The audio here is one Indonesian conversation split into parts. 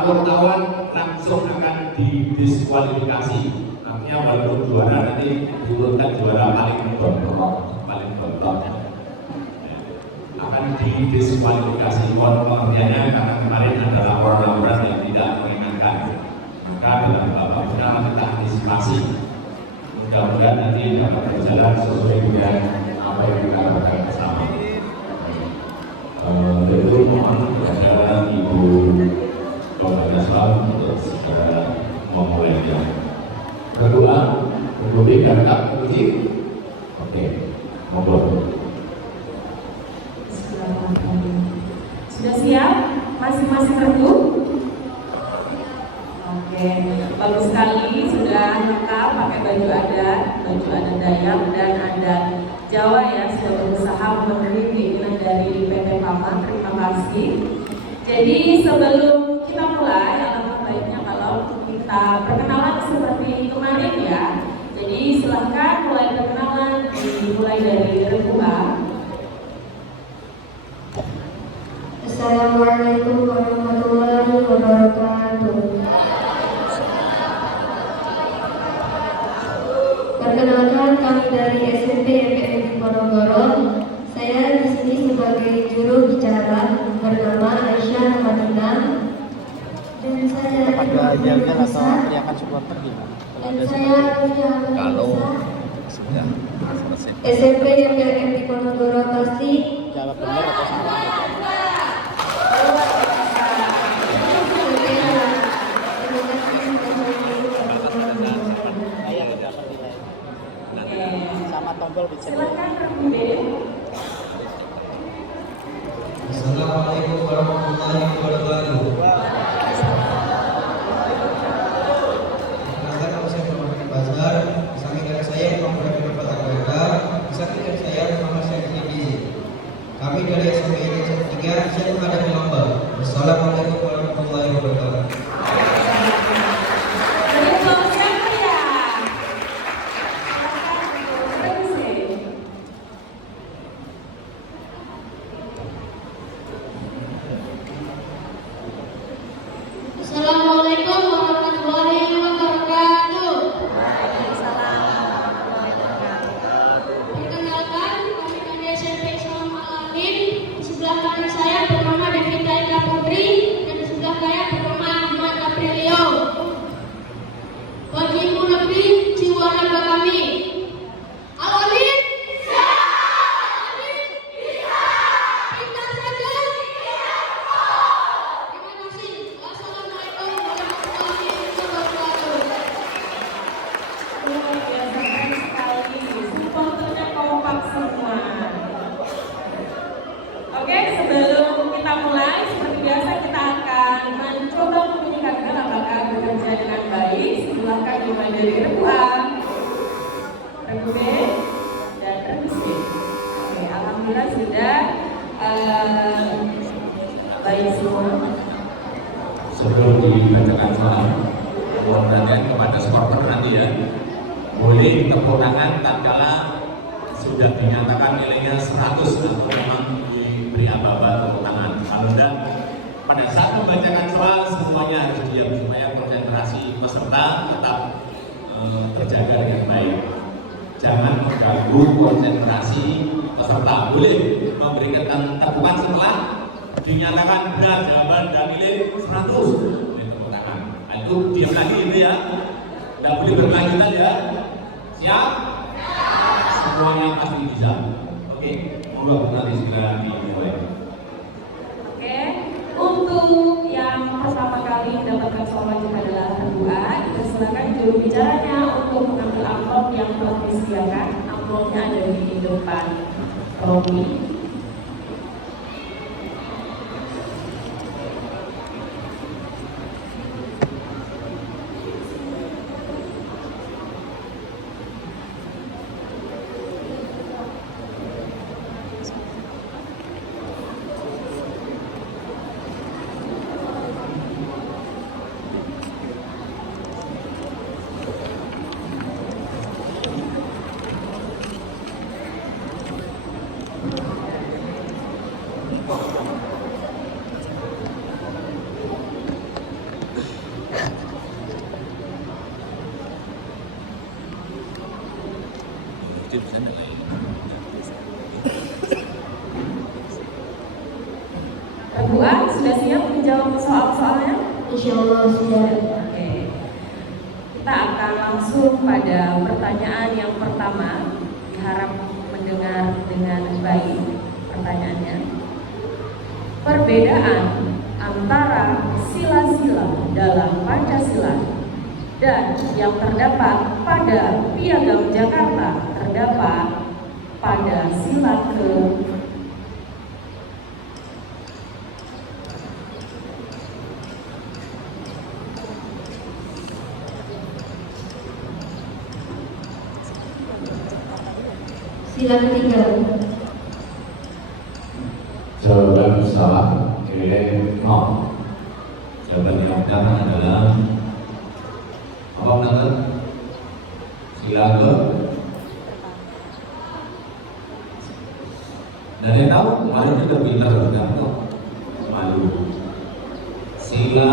Kalau lawan langsung akan didiskualifikasi. Artinya walaupun juara nanti diturunkan juara paling bontot akan didiskualifikasi. Pengertiannya karena kemarin ada laporan-laporan yang tidak mengingatkan. Maka dalam babak final kita antisipasi. Mudah-mudahan nanti dapat berjalan sesuai dengan apa yang kita lakukan bersama. Tentu mohon kepada Ibu Bapak Selalu untuk segera memulainya. Kedua, berdoa dan tak uji. Oke, monggo. Sudah siap? Masing-masing redu? Oke, bagus sekali. Sudah lengkap pakai baju adat Dayak dan adat Jawa ya. Sudah berusaha memenuhi keinginan dari PT Paman. Terima kasih. Jadi sebelum kita mulai, alangkah baiknya kalau kita perkenalan seperti kemarin ya. Jadi silahkan mulai perkenalan, dimulai dari Rebuha. Assalamualaikum warahmatullahi wabarakatuh. Perkenalkan, kami dari SMP MPN Diponegoro. Saya di sini sebagai juru bicara bernama Aisyah Ramadina. Dan saya kalau sudah SMP MPN Diponegoro pasti jawab benar atau salah. Sama tombol bicara. Assalamualaikum warahmatullahi wabarakatuh. Perkenalkan, nama saya Muhammad Bazar. Di samping dari saya Imam Muhammad Bapak Agenda. Di samping dari saya Muhammad Syekh Ibni. Kami dari SMP Indonesia 3 siap menghadapi lomba. Wassalamualaikum warahmatullahi wabarakatuh. Assalamualaikum warahmatullahi wabarakatuh. Perkenalkan, kami dari SMP Islam Alamin. Di sebelah kanan saya bernama Devita Ika Putri dan di sebelah saya bernama Ahmad Aprilio. Wajibu negeri jiwa raga kami. Alamin. Oke, sebelum kita mulai, seperti biasa kita akan mencoba menyanyikan apakah bekerja dengan baik. Silakan dimulai dari Regu A, Regu B, dan Regu C. Oke, alhamdulillah sudah baik semua. Sebelum dibacakan salam, mohon perhatian kepada supporter nanti ya. Boleh tepuk tangan tatkala sudah dinyatakan nilainya 100 atau memang diberi apa-apa tepuk tangan. Kalau enggak, pada saat membacakan soal semuanya harus diam supaya konsentrasi peserta tetap terjaga dengan baik. Jangan mengganggu konsentrasi peserta. Boleh memberikan tepukan setelah dinyatakan benar jawaban dan nilai 100. Boleh tepuk tangan. Nah, itu diam lagi itu ya. Tidak boleh berkelanjutan ya. Siap? Semuanya pasti bisa. Oke, monggo nanti segera dimulai. Oke, untuk yang pertama kali mendapatkan soal wajib adalah kedua. Kita silakan juru bicaranya untuk mengambil amplop yang telah disediakan. Amplopnya ada di depan Romi. Rebuan sudah siap menjawab soal-soalnya? Insya Allah sudah. Oke. Kita akan langsung pada pertanyaan yang pertama. Diharap mendengar dengan baik pertanyaannya. Perbedaan antara sila-sila dalam Pancasila dan yang terdapat pada Piagam Jakarta terdapat pada sila ke Sila ketiga. Jawaban salah, nilai 0. Jawaban yang benar adalah apa benar? Sila ke. Dan yang tahu kemarin juga pintar kan kok. Malu. Sila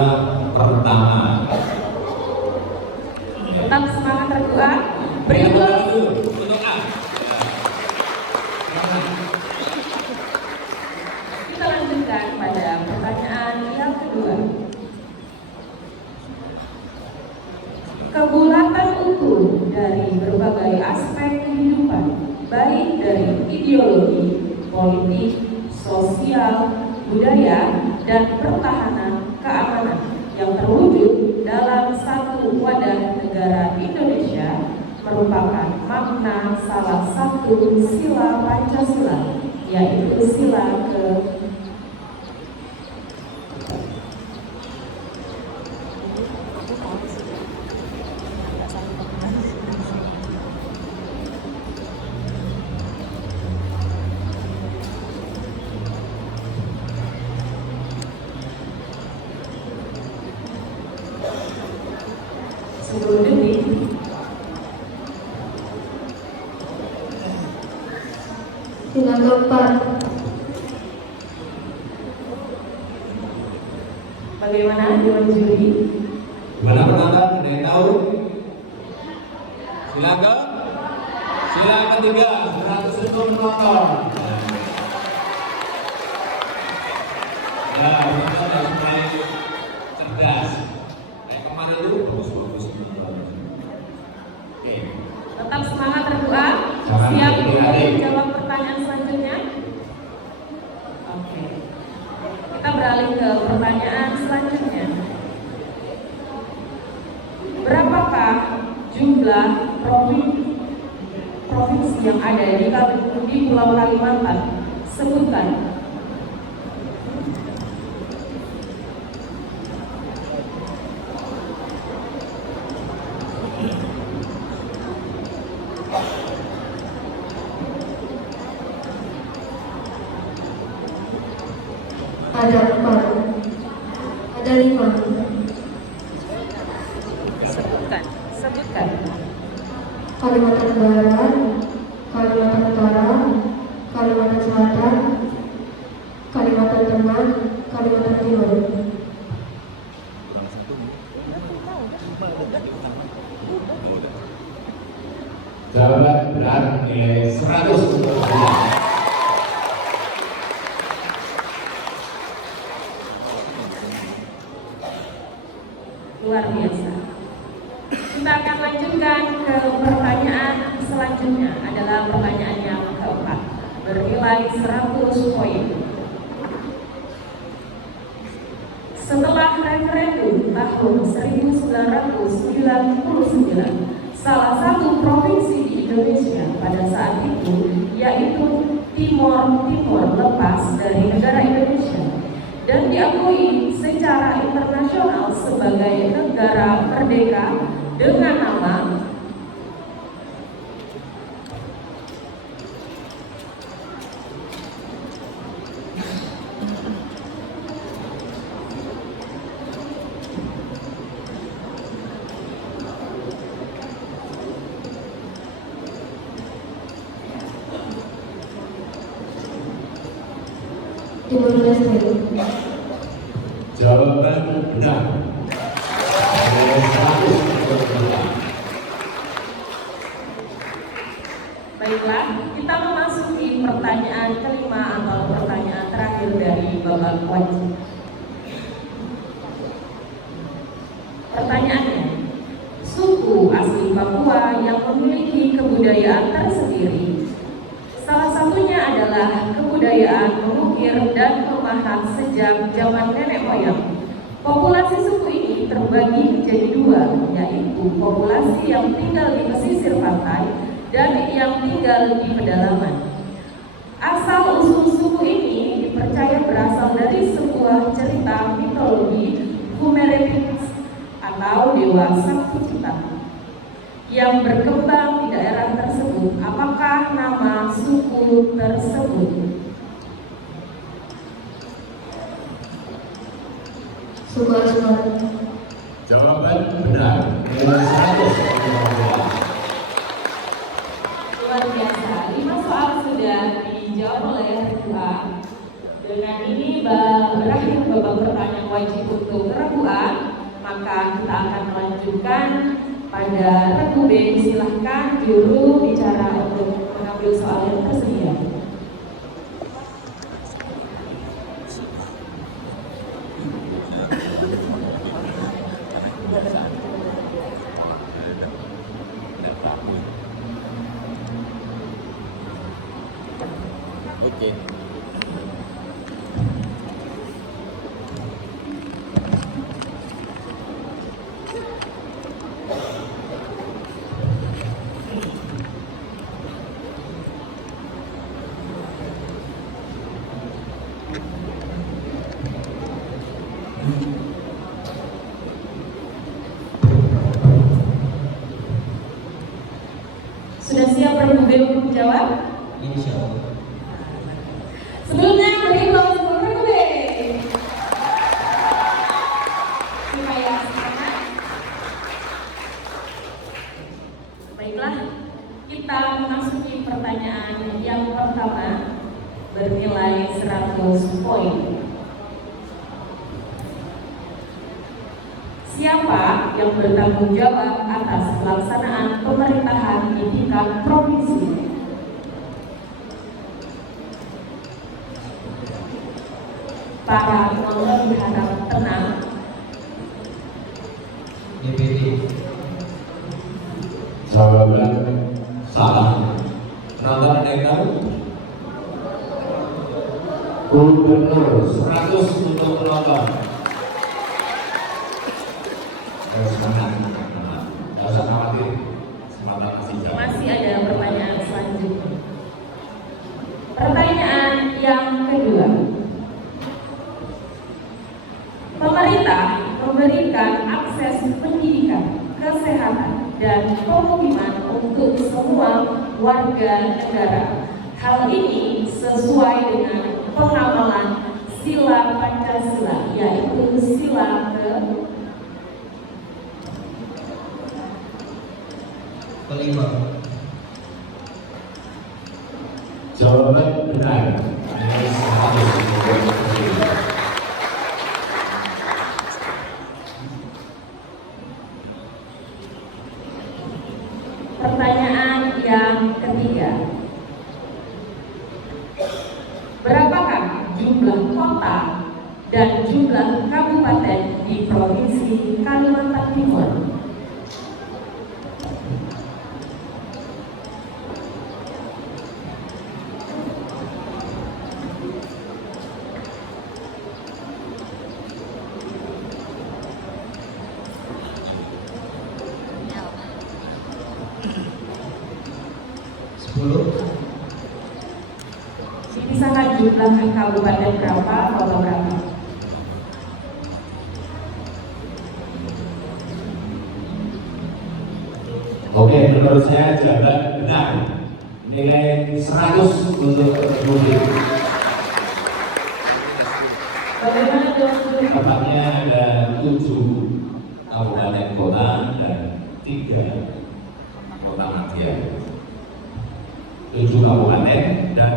pertama. tetap semangat rebuan. Berikut Untuk A. kita lanjutkan pada pertanyaan yang kedua. Kebulatan utuh dari berbagai aspek kehidupan, baik dari ideologi, politik, sosial, budaya, dan pertahanan keamanan yang terwujud dalam satu wadah negara Indonesia merupakan makna salah satu sila Pancasila, yaitu sila ke sebelum detik. Sila keempat. Bagaimana Dewan Juri? Gimana penonton? Ada yang tahu? Sila ke? Sila ketiga, 100.000 penonton. Ya, penonton harus mulai cerdas. Kayak kemarin itu bagus-bagus penonton. Oke. Tetap semangat rebuan. Jangan Siap berhenti. untuk menjawab pertanyaan selanjutnya? Oke. Kita beralih ke pertanyaan selanjutnya. Berapakah jumlah provinsi yang ada di Pulau Kalimantan? Sebutkan. Ada 4. Ada 5. Sebutkan. Kalimantan Barat, Kalimantan Utara, Kalimantan Selatan, Kalimantan Tengah, Kalimantan Timur. Jawaban benar nilai 100. Luar biasa. Kita akan lanjutkan ke pertanyaan selanjutnya, adalah pertanyaan yang keempat, bernilai 100 poin. Setelah referendum tahun 1999, salah satu provinsi di Indonesia pada saat itu, yaitu Timor lepas dari negara Indonesia dan diakui secara internasional sebagai negara merdeka dengan nama Timur Leste. Jawaban benar. Nilai 100. baik wajib. Pertanyaannya, suku asli Papua yang memiliki kebudayaan tersendiri, salah satunya adalah kebudayaan mengukir dan memahat sejak zaman nenek moyang. Populasi suku ini terbagi menjadi dua, yaitu populasi yang tinggal di pesisir pantai dan yang tinggal di pedalaman. Asal-usul suku ini dipercaya berasal dari sebuah cerita mitologi Humeric atau dewa sang pencipta yang berkembang di daerah tersebut. Apakah nama suku tersebut? Suku Asmat. Jawaban benar. Nilai 100. Luar biasa, 5 soal sudah dijawab oleh Ragua. Dengan ini berakhir babak pertanyaan wajib untuk Ragua. Maka kita akan melanjutkan pada Regu B. Silahkan juru bicara untuk mengambil soal yang tersedia. Oke. Sudah siap Regu B untuk menjawab? Insya Allah. Sebelumnya beri aplaus untuk Regu B. Supaya semangat. Baiklah, kita memasuki pertanyaan yang pertama bernilai 100 poin. Siapa yang bertanggung jawab atas pelaksanaan pemerintahan di tingkat provinsi? Para penonton diharap tenang. DPD. Jawaban salah. Penonton ada yang tahu? Gubernur 100 untuk penonton. Semangat, nggak usah khawatir, semangat masih jauh. Masih ada pertanyaan selanjutnya. Pertanyaan yang kedua. Pemerintah memberikan akses pendidikan, kesehatan, dan pemukiman untuk semua warga negara. Hal ini sesuai dengan pengamalan sila Pancasila, yaitu sila kelima. Jawaban benar. Nilai 100. Pertanyaan yang ketiga. Berapakah jumlah kota dan jumlah kabupaten di Provinsi Kalimantan Timur? Dipisahkan jumlah kabupaten berapa, kota berapa? Oke, menurut saya jawaban benar. Nilai 100 untuk publik. Bagaimana dengan Tepatnya ada 7 kabupaten kota dan 3 kota madya. 7 kabupaten dan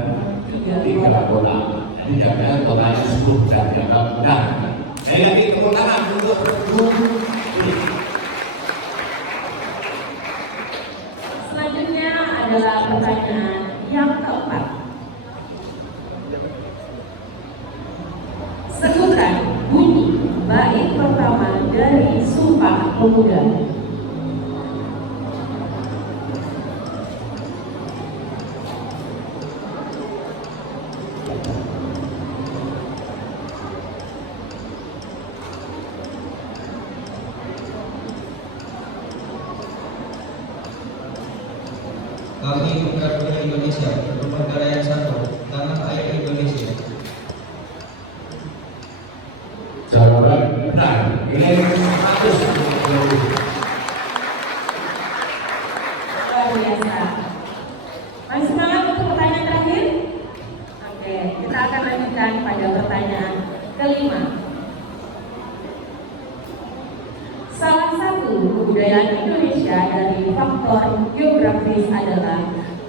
3 kota. Jadi jangan totalnya 10 dan dianggap benar. Saya lagi tepuk tangan untuk selanjutnya adalah pertanyaan yang keempat. Pemuda. Kami Pemuda Republik Indonesia berpegang negara yang satu, tanah air Indonesia. Jawaban benar. Nilai 100. Luar biasa. Masih semangat untuk pertanyaan terakhir? Oke, kita akan lanjutkan pada pertanyaan kelima. Salah satu kebudayaan Indonesia dari faktor geografis adalah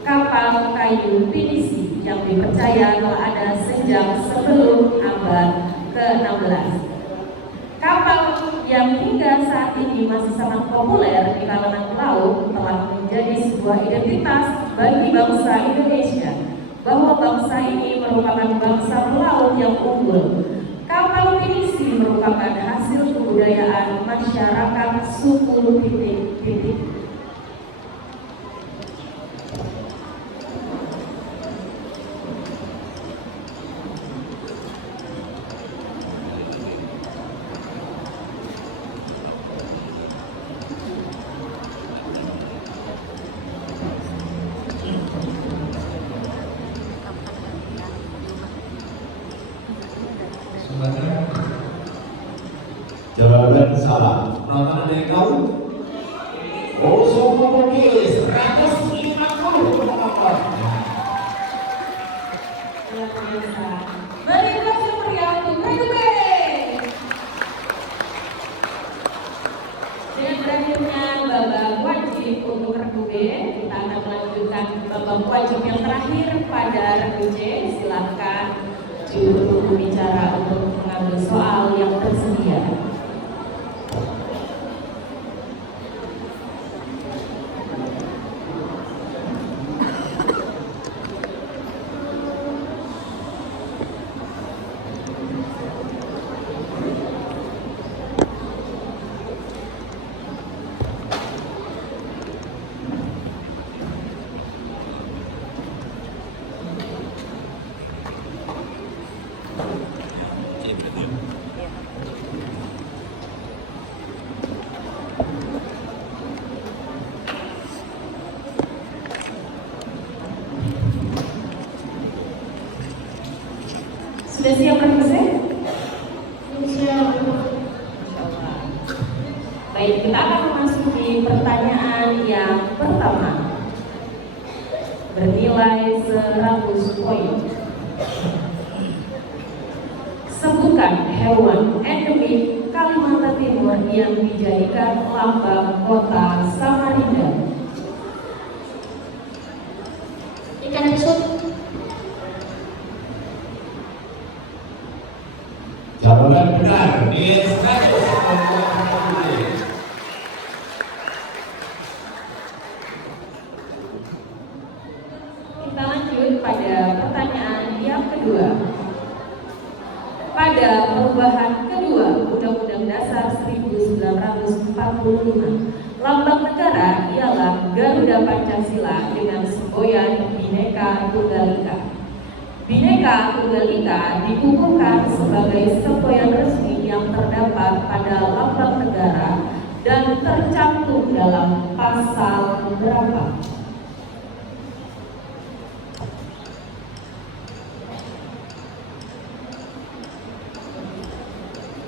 kapal kayu pinisi yang dipercaya telah ada sejak sebelum abad ke-16. Kapal yang hingga saat ini masih sangat populer di kalangan pelaut telah menjadi sebuah identitas bagi bangsa Indonesia, bahwa bangsa ini merupakan bangsa pelaut yang unggul. Kapal pinisi merupakan hasil kebudayaan masyarakat suku titik-titik. Sebenarnya Jawaban salah. Penonton ada yang tahu? Oh, semua mobil 150 penonton. Luar biasa. Beri tepuk yang meriah untuk Regu. Dengan berakhirnya babak wajib untuk Regu B, kita akan melanjutkan babak wajib yang terakhir pada Regu C. Silakan juru bicara untuk mengambil soal yang tersedia. Sudah siap Profesor? Baik, kita akan memasuki pertanyaan yang pertama, bernilai 100 poin. Sebutkan hewan endemik Kalimantan Timur yang dijadikan lambang kota Samarinda. Ikan busuk. Jawaban benar. Nilai 100. Kita lanjut pada pertanyaan yang kedua. Pada perubahan kedua Undang-Undang Dasar 1945, lambang negara ialah Garuda Pancasila dengan semboyan Bhinneka Tunggal Ika. Bhinneka Tunggal Ika dikukuhkan sebagai semboyan resmi yang terdapat pada lambang negara dan tercantum dalam pasal berapa?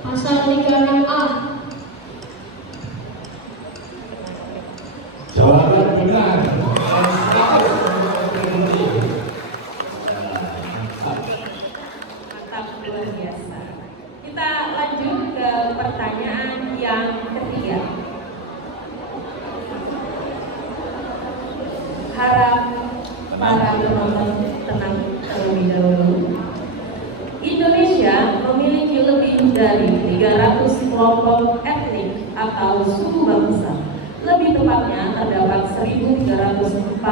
Pasal 36A. Jawaban benar. Mantap, luar biasa. Kita lanjut ke pertanyaan yang ketiga. Harap para penonton tenang terlebih dahulu. Indonesia memiliki lebih dari 300 kelompok etnik atau suku bangsa. Lebih tepatnya terdapat 1.340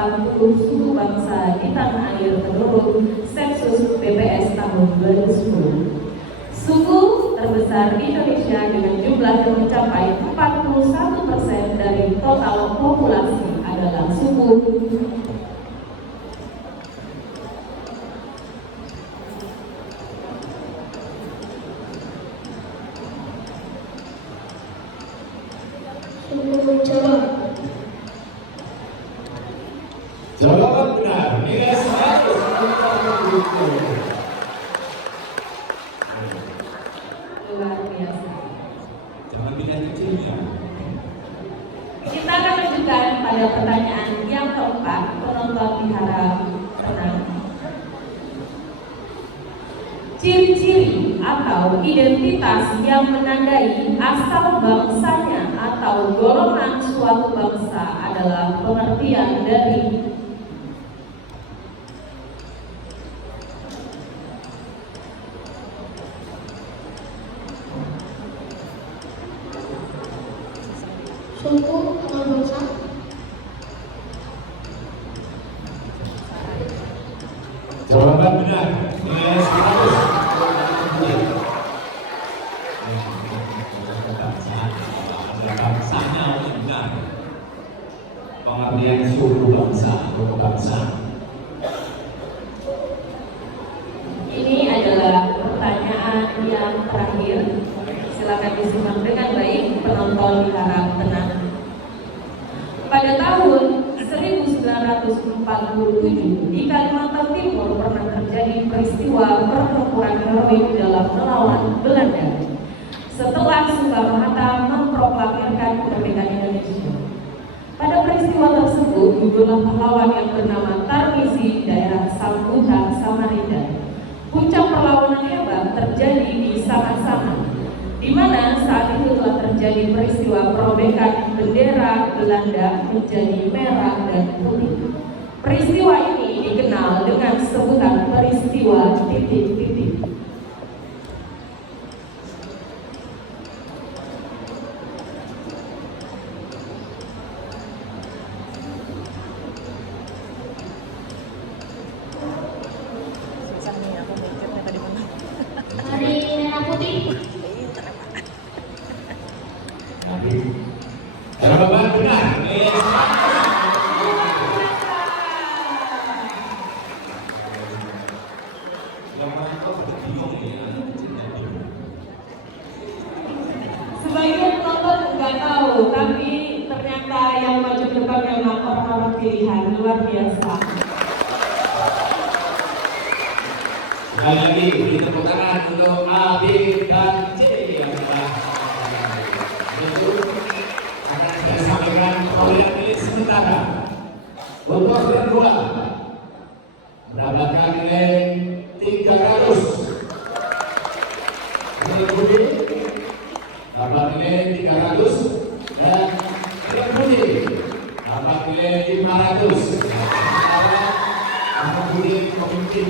suku bangsa di tanah air menurut Sensus BPS tahun 2010. Suku terbesar di Indonesia dengan jumlah yang mencapai 41% dari total populasi adalah suku Jawa. Jawaban benar, nilai 100. luar biasa. Jangan bikin kecil ya. Kita akan lanjutkan pada pertanyaan yang keempat, penonton diharap tenang. Ciri-ciri atau identitas yang menandai asal bangsanya atau golongan suatu bangsa adalah pengertian dari Suku atau bangsa. Jawaban benar, nilai 100. Bangsanya benar. Pengertian suku bangsa atau bangsa. ini adalah pertanyaan yang terakhir. Silakan disimak dengan baik, penonton diharap tenang. Pada tahun 1947 di Kalimantan Timur pernah terjadi peristiwa pertempuran heroik dalam melawan Belanda. Setelah Soekarno-Hatta memproklamirkan kemerdekaan Indonesia. Pada peristiwa tersebut muncullah pahlawan yang bernama Tarmizi daerah Sambuta, Samarinda. Puncak perlawanan hebat terjadi di Sangat-Sangat, di mana saat itu telah terjadi peristiwa perobekan bendera Belanda menjadi merah dan putih. Peristiwa ini dikenal dengan sebutan peristiwa titik-titik. Susah nih aku mikirnya tadi mana. Hari merah putih. Jawaban benar, nilai 100. Yang merantau bingung ya. Sebagian penonton nggak tahu, tapi ternyata yang maju ke depan memang orang-orang pilihan. Luar biasa. Sekali lagi beri tepuk tangan untuk A, B, dan C yang telah itu akan saya sampaikan perolehan nilai sementara. Untuk kedua mendapatkan nilai 300. Terlebih dapat nilai 300 dan terlebih dapat nilai 500. Kemudian pemimpin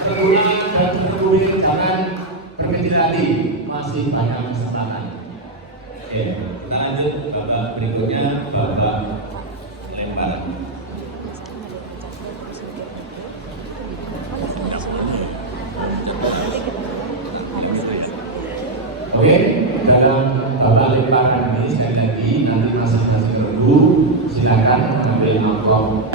kegunaan dan kemudian jangan berkecil hati, masih banyak kesempatan. Oke, kita lanjut babak berikutnya, babak lempar. Oke, dalam babak lemparan ini sekali lagi nanti masing-masing regu silakan mengambil amplop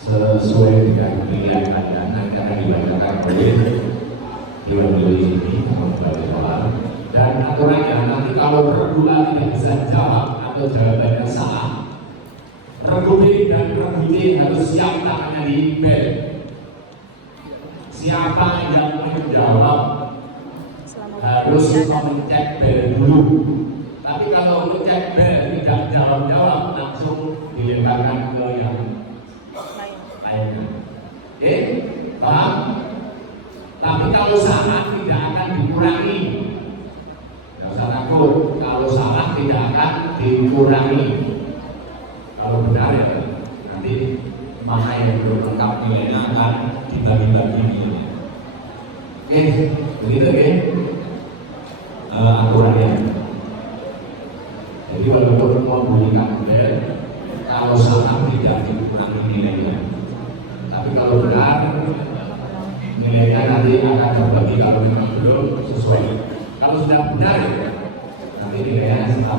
sesuai dengan pilihan Anda. Nanti akan dibacakan oleh Dewan Beli ini sebagai soal. Dan aturannya nanti kalau regu A tidak bisa jawab atau jawabannya salah, regu B dan regu C harus siap tangannya di bel. Siapa yang menjawab harus memencet bel dulu. Tapi kalau mencet bel tidak jawab-jawab, langsung dilemparkan ke yang lainnya. Oke, paham? Tapi kalau salah tidak akan dikurangi. Tidak usah takut, kalau salah tidak akan dikurangi. Kalau benar ya nanti mana yang belum lengkap nilainya akan dibagi-bagi nilainya. Oke, begitu ya aturannya. Jadi walaupun memberikan bel, kalau salah tidak dikurangi nilainya. Tapi kalau benar nilainya nanti akan berbagi bagi kalau memang belum sesuai. Kalau sudah benar, nanti nilainya 100.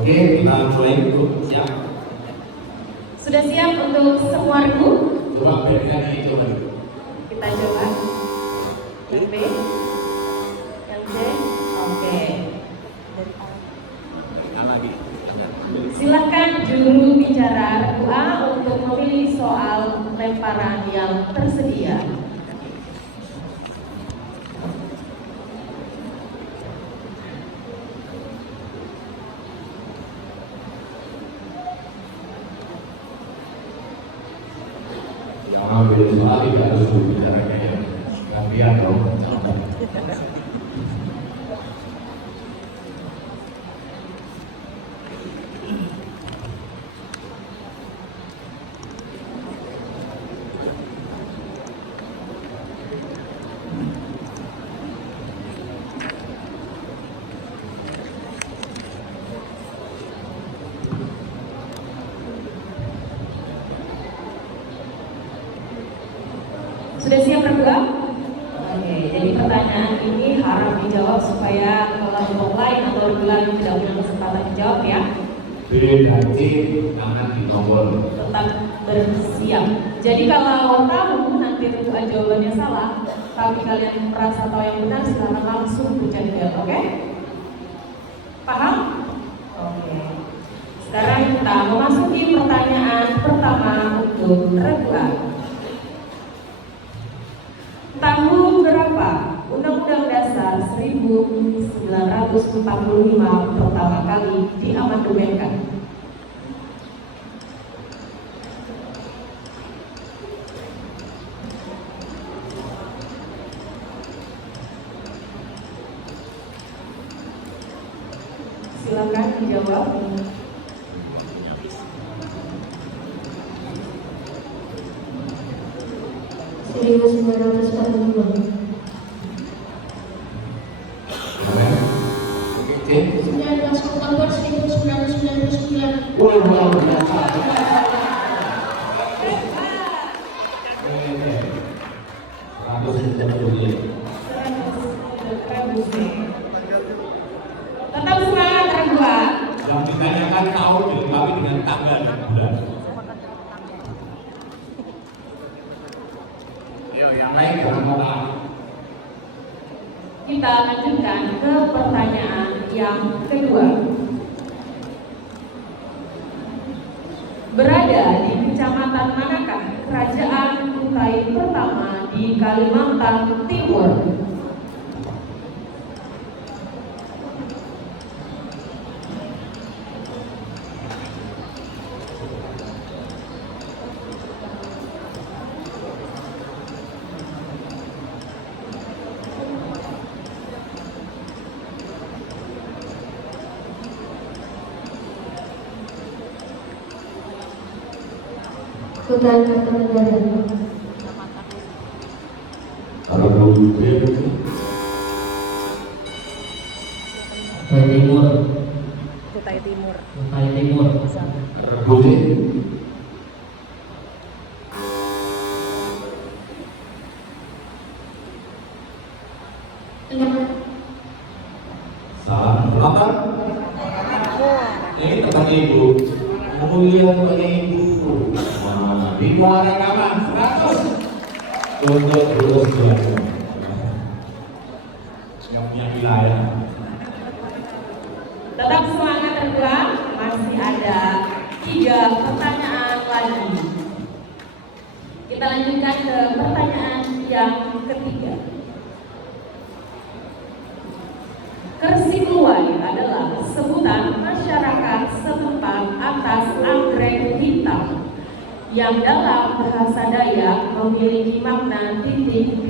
Oke, kita mulai dulu. Siap? Sudah siap untuk semua regu? Coba berikan coba dulu. Kita coba. Yang B, yang C, oke. Silakan juru bicara regu A untuk memilih soal lemparan yang tersedia. Yang ambil soal tidak harus berbicara kayak kalian dong. Sudah siap berdua? Oke, jadi pertanyaan ini harap dijawab supaya kelompok lain atau regu lain tidak punya kesempatan dijawab ya. B dan C tangan di tombol. Tetap bersiap. Jadi kalau tahu nanti regu A jawabannya salah, tapi kalian merasa tahu yang benar, silakan langsung pencet bel, oke? Paham? Oke. Sekarang kita memasuki pertanyaan pertama untuk regu A. Tahun berapa Undang-Undang Dasar 1945 pertama kali diamandemenkan? Silakan dijawab. 1945. C. 19 Oktober 1999. Wah, luar biasa. Tetap semangat regu A. Yang ditanyakan tahun dilengkapi dengan tanggal dan bulan. Yo, yang lain jangan kota. Kita lanjutkan ke pertanyaan yang kedua. Berada di kecamatan manakah kerajaan Kutai pertama di Kalimantan Timur? Kutai Kartanegara. Kalau belum B, Kutai Timur. Kutai Timur. Kutai Timur. Regu C. Salah. Penonton? Ini tempatnya ibu. Mulia tempatnya ibu. Di luar rekaman 100 untuk lulus jalan yang punya wilayah. Tetap semangat regu A. Masih ada 3 pertanyaan lagi. Kita lanjutkan ke pertanyaan yang ketiga. Kersikluwai adalah sebutan masyarakat setempat atas anggrek hitam yang dalam bahasa Dayak memiliki makna titik.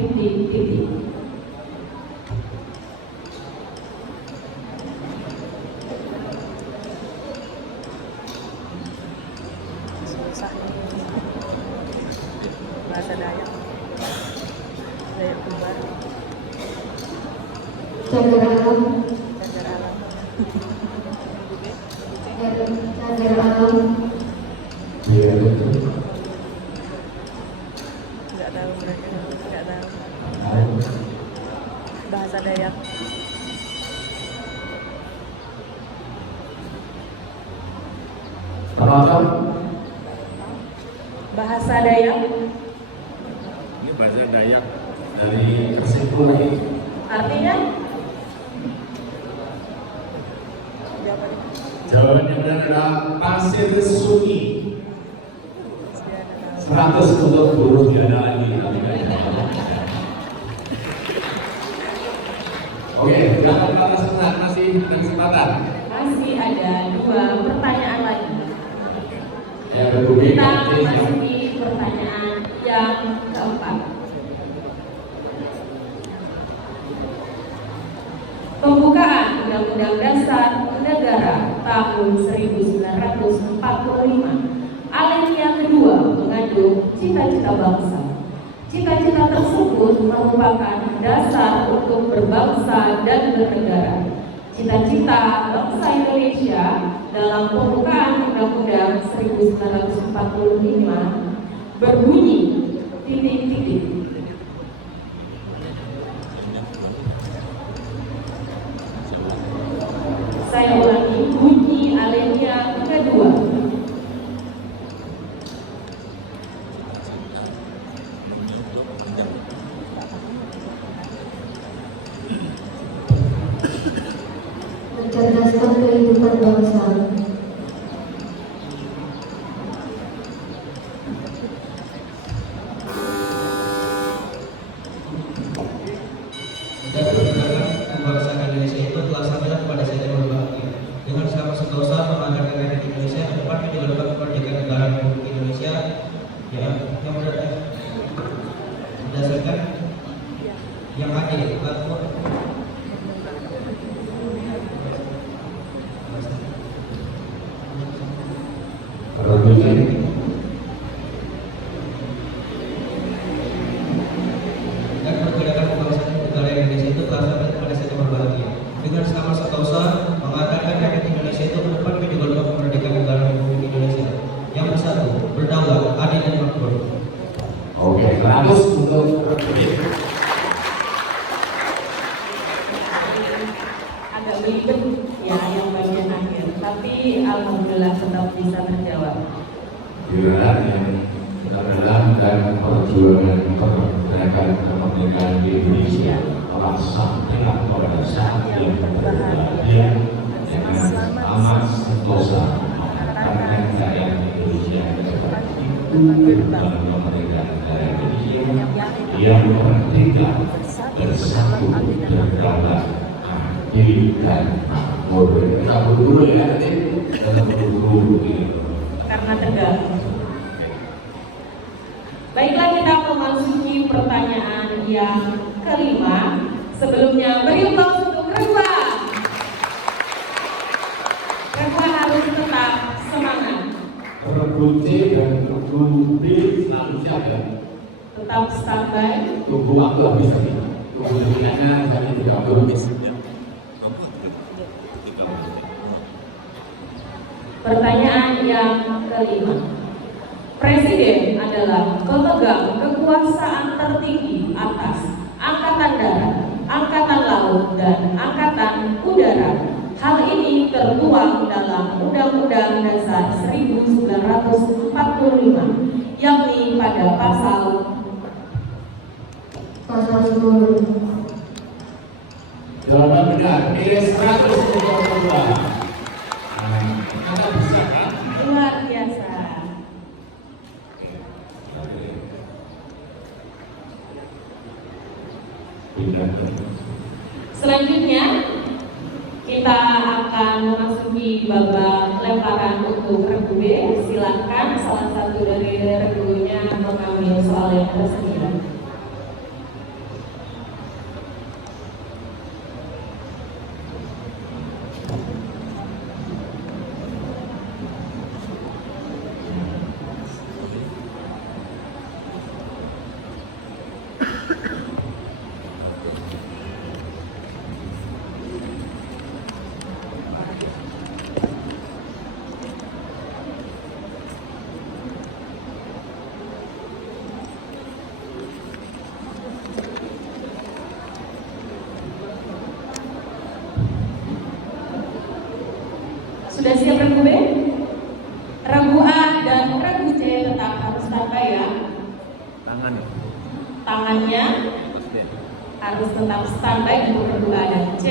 Susah ini. Bahasa Dayak. Dayak Kubar. Cagar alam. Cagar alam. Cagar alam. Iya, betul. Nggak tahu mereka. Nggak tahu. Penonton, Bahasa Dayak. ini bahasa Dayak dari Gresik Kulai. Artinya Jawaban yang benar adalah pasir sunyi. 100 untuk buruh tidak ada lagi. Oke, silakan Pak Rasuna, masih ada kesempatan. masih ada 2 pertanyaan lagi. Ya, berbunyi. Kita masuki pertanyaan yang keempat. Pembukaan Undang-Undang Dasar Negara tahun 1945 alinea kedua mengandung cita-cita bangsa. Cita-cita tersebut merupakan dasar untuk berbangsa dan bernegara. Cita-cita bangsa Indonesia dalam pembukaan Undang-Undang 1945 berbunyi titik-titik. Saya ulangi, bunyi alinea kedua. Mencerdaskan kehidupan bangsa. Dan perjuangan kebangsaan Indonesia itu telah sampai kepada saya yang berbahagia. Dengan selama sentosa mengangkat negara Indonesia ke depan menjalankan kemerdekaan negara Republik Indonesia yang berdasarkan yang adil, makmur, dan perjuangan kebangsaan negara Indonesia itu telah sampai kepada saya yang berbahagia. Dengan selama sentosa mengatakan rakyat Indonesia itu ke depan menjalankan kemerdekaan negara Republik Indonesia yang bersatu, berdaulat, adil dan makmur. Oke, 100 untuk berbunyi. Agak belibet ya yang bagian akhir, tapi alhamdulillah tetap bisa terjawab. Giliran yang tenggelam dan perjuangan kemerdekaan di Indonesia telah sampailah pada saat yang berbahagia dengan amat sentosa mengatakan rakyat Indonesia itu dalam kemerdekaan negara Indonesia yang merdeka, bersatu, berdaulat, adil dan makmur. Kita buru ya, kita buru Karena tegang. Baiklah, kita memasuki pertanyaan yang kelima. Sebelumnya beri aplaus untuk Rekwa. Rekwa harus tetap semangat, Rebut C dan rebut B selalu siaga. tetap standby. Tunggu waktu habis tadi. Tunggu detiknya sampai 30 menit. Pertanyaan yang kelima. Presiden adalah pemegang kekuasaan tertinggi atas Angkatan Darat, Angkatan Laut, dan Angkatan Udara. Hal ini tertuang dalam Undang-Undang Dasar 1945, yakni pada pasal 10. Jawaban benar. Pilih 100 untuk kedua. Anda bisa kan? luar biasa. Selanjutnya kita akan memasuki babak lemparan untuk regu B. Silakan salah satu dari regunya mengambil soal yang tersedia. Sudah siap regu B? Regu A dan regu C tetap harus standby ya. Tangannya harus tetap standby untuk regu A dan C.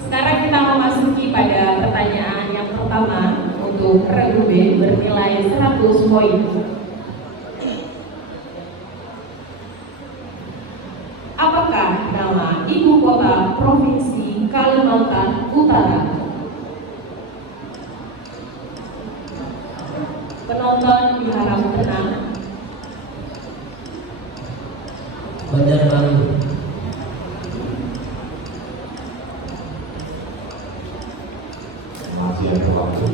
Sekarang kita memasuki pada pertanyaan yang pertama untuk regu B bernilai 100 poin. Apakah nama ibu kota provinsi Kalimantan Utara? Penonton diharap tenang. Banjarbaru. Masih ada waktu.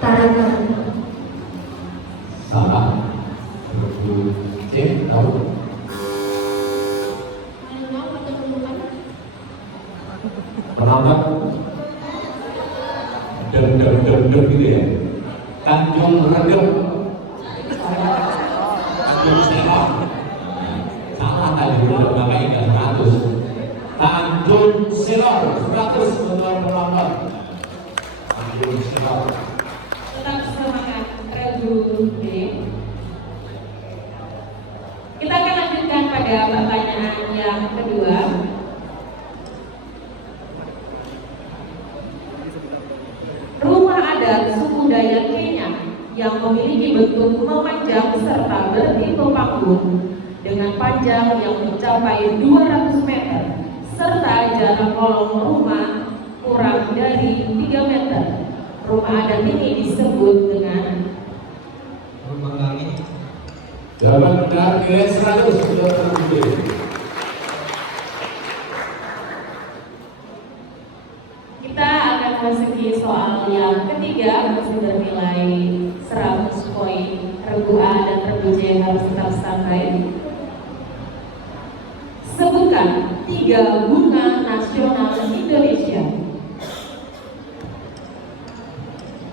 Tarakan. Salah. Regu C tahu. Penonton dem gitu ya. Tanjung Redep. Tanjung Selor. Salah tadi udah makanya nggak 100. Tanjung Selor 100 untuk penonton. Tanjung Selor. Tetap semangat regu B. Kita akan lanjutkan pada pertanyaan yang kedua. Rumah adat suku Dayak Kenya yang memiliki bentuk memanjang serta bertipe panggung dengan panjang yang mencapai 200 meter serta jarak kolong rumah kurang dari 3 meter. Rumah adat ini disebut dengan Rumah kami. Jawaban benar nilai 100 untuk regu B. Kita akan memasuki soal yang ketiga masih bernilai 100 poin. Regu A dan regu C harus tetap standby. Sebutkan 3 bunga nasional Indonesia.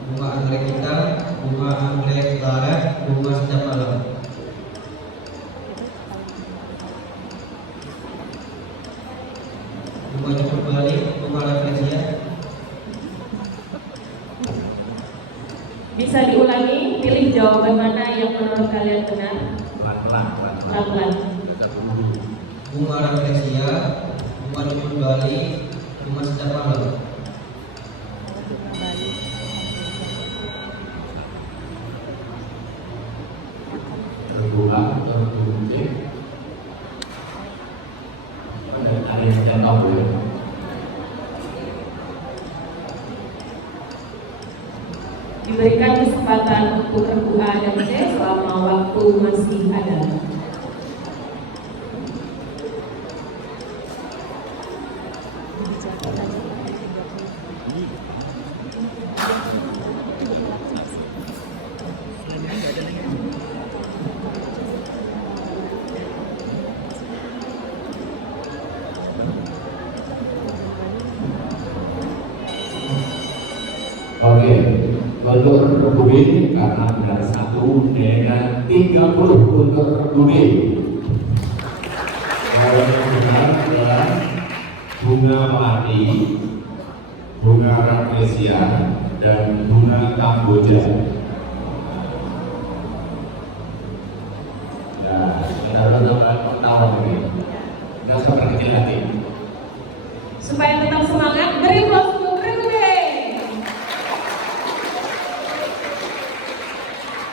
Bunga anggrek hitam, bunga anggrek barat, bunga setiap malam. Bunga jemput balik, bunga rafflesia. Bisa diulangi, pilih jawaban mana yang menurut kalian benar. Pelan-pelan. Bunga rafflesia, bunga jemput balik, bunga setiap malam. Regu A atau regu C? Ada yang tidak tahu ya? Diberikan kesempatan untuk regu A dan C selama waktu masih ada. Oke, untuk regu B karena benar 1 dengan 30 untuk regu B. Jawaban yang benar adalah bunga melati, bunga rafflesia, dan bunga kamboja. Nah, kita harus tahun ini. Nggak usah berkecil hati. Supaya tetap semangat, beri aplaus untuk regu B.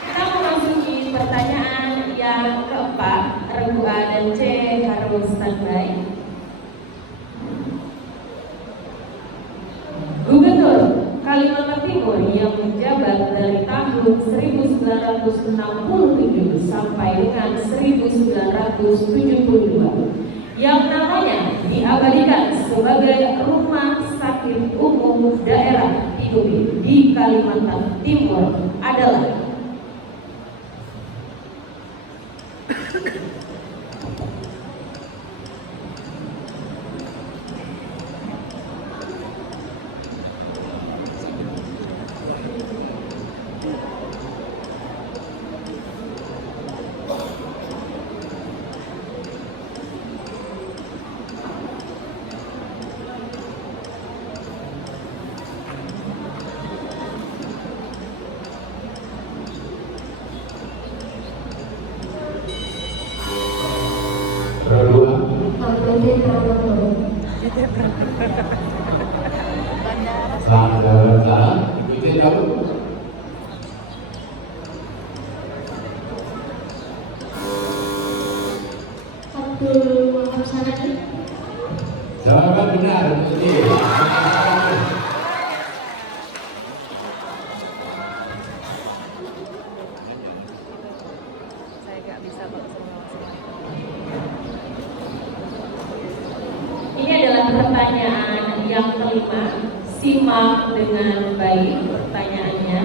Kita memasuki pertanyaan yang keempat. Regu A dan C harus standby. Gubernur Kalimantan Timur yang menjabat dari tahun 1967 sampai dengan 1972 yang namanya diabadikan sebagai Rumah Sakit Umum Daerah Tiduri di Kalimantan Timur adalah Saudara, itu tahu? Abdul Wahab Sarani. Jawaban benar. Saya nggak bisa Pak semua. Ini adalah pertanyaan yang kelima. Simak dengan baik pertanyaannya.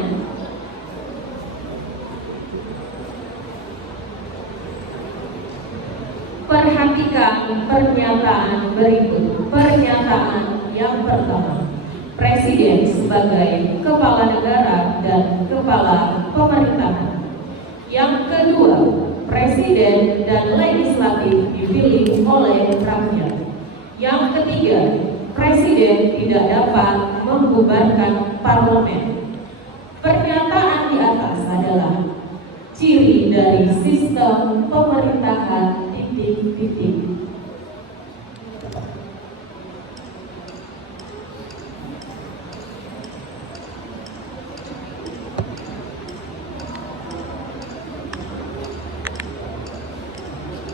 Perhatikan pernyataan berikut. Pernyataan yang pertama, Presiden sebagai kepala negara dan kepala pemerintahan. Yang kedua, Presiden dan legislatif dipilih oleh rakyat. Yang ketiga, Presiden tidak dapat membubarkan parlemen. Pernyataan di atas adalah ciri dari sistem pemerintahan titik-titik.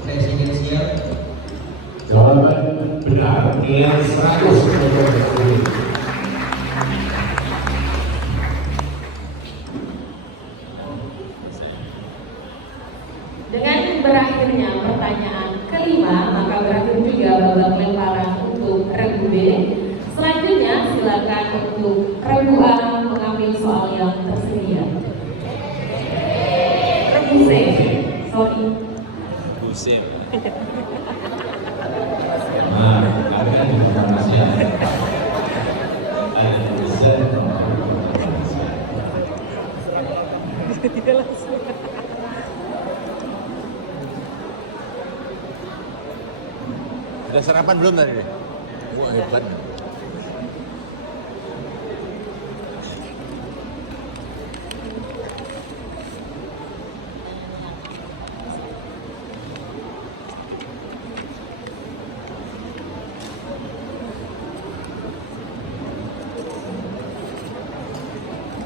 Presidensial. Jawaban benar, nilai 100 untuk Presiden. Dengan berakhirnya pertanyaan kelima, maka berakhir juga babak lemparan untuk regu B. Selanjutnya silakan untuk regu A mengambil soal yang tersedia. Regu C, sorry. Buset. Nah, kalian juga masih ada. Ada buset. Tidak langsung. Udah sarapan belum tadi? Wah, hebat.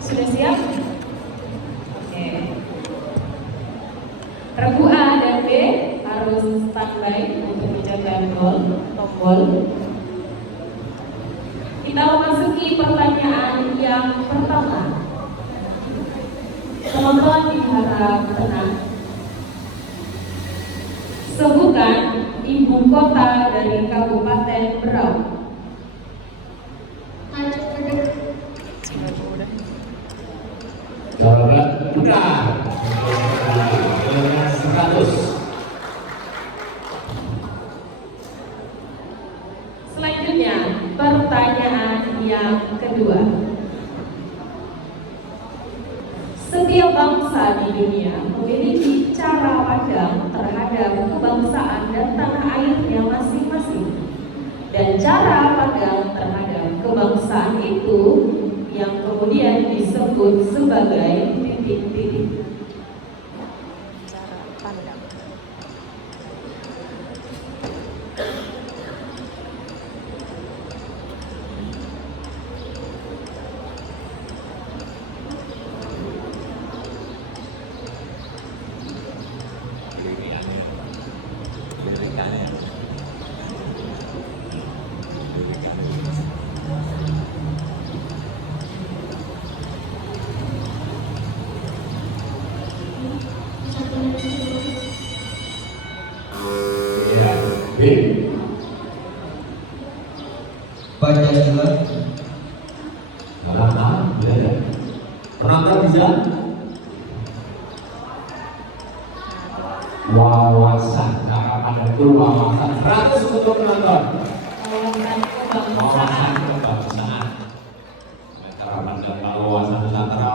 Sudah siap? Oke. Regu A dan B harus standby untuk menjaga tombol. Kita memasuki pertanyaan yang pertama. Teman-teman diharap tenang. Sebutkan ibu kota dari Kabupaten Berau. Jawaban benar. Dengan 100. Selanjutnya, pertanyaan yang kedua. Setiap bangsa di dunia memiliki cara pandang terhadap kebangsaan dan tanah airnya masing-masing. Dan cara pandang terhadap kebangsaan itu yang kemudian disebut sebagai titik-titik. Cara pandang. Ya, B. Pancasila. Salah A, ya. Penonton bisa? Wawasan, cara pandang itu wawasan. 100 untuk penonton. Wawasan kebangsaan. Cara pandang wawasan Nusantara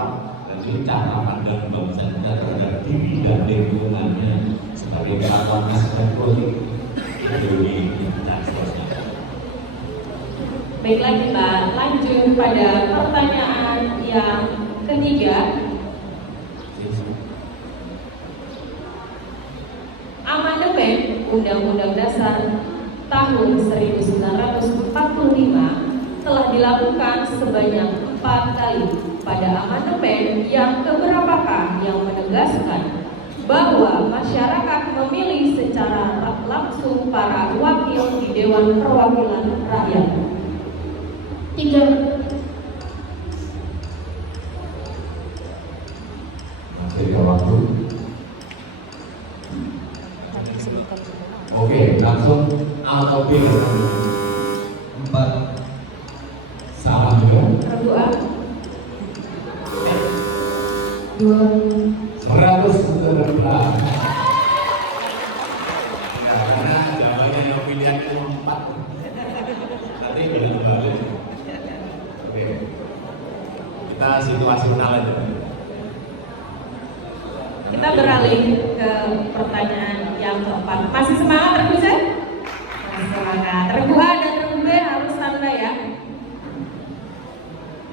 dan ini cara pandang bangsa kita terhadap diri dan lingkungannya sebagai kesatuan nasional politik Indonesia dan seterusnya. Baiklah, kita lanjut pada pertanyaan yang ketiga. Amandemen Undang-Undang Dasar tahun 1945 dilakukan sebanyak 4 kali. Pada amandemen yang keberapakah yang menegaskan bahwa masyarakat memilih secara langsung para wakil di Dewan Perwakilan Rakyat? 3. Masih ada waktu. Oke, langsung atau B? 4. Salah juga. Regu A. 2. 111. Ya, karena jawabannya yang pilihan itu 4. Nanti bilang balik. Oke. Kita situasional aja. Kita beralih ke pertanyaan yang keempat. Masih semangat Regu C? Masih semangat. Regu A dan Regu B harus standby ya.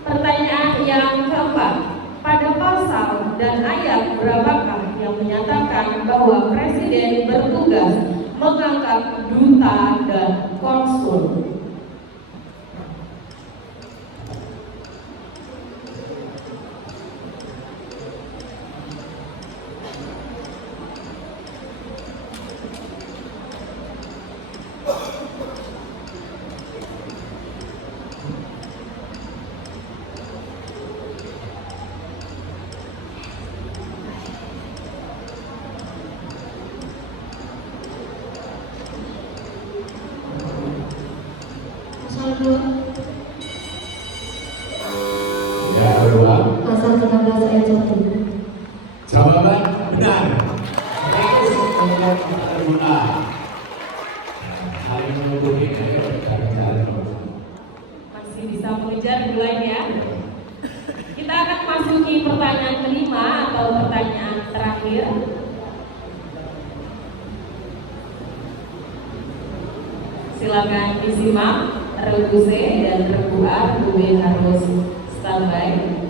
Pertanyaan yang keempat. Pada pasal dan ayat berapakah yang menyatakan bahwa Presiden bertugas mengangkat duta dan konsul? Pasal 2. Ya, kedua. Pasal 13 ayat 1. Jawaban benar. 100 untuk terguna. Saling menutupi cara-cara. Masih bisa mengejar mulai ya. Kita akan masuki pertanyaan kelima atau pertanyaan terakhir. Silakan disimak. Regu C dan Regu A, Regu B harus standby.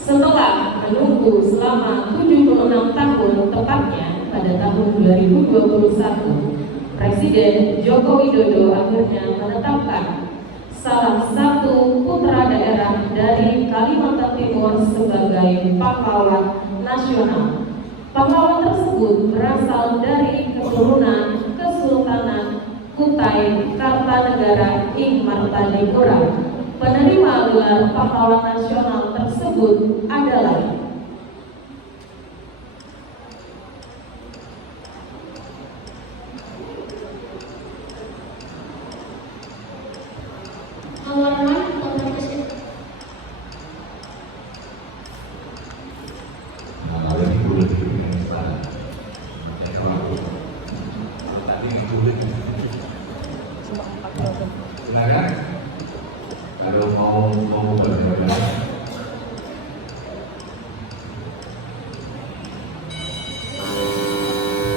Setelah menunggu selama 76 tahun, tepatnya pada tahun 2021, Presiden Joko Widodo akhirnya menetapkan salah satu putra daerah dari Kalimantan Timur sebagai pahlawan nasional. Pahlawan tersebut berasal dari keturunan Kesultanan Kutai Kartanegara ing Martapura. Penerima gelar pahlawan nasional tersebut adalah Awarman Bapak Presiden. Nah, lalu ini boleh diberikan sekarang. Ya, kalau tadi ini boleh. Silakan. Kalau mau berjalan.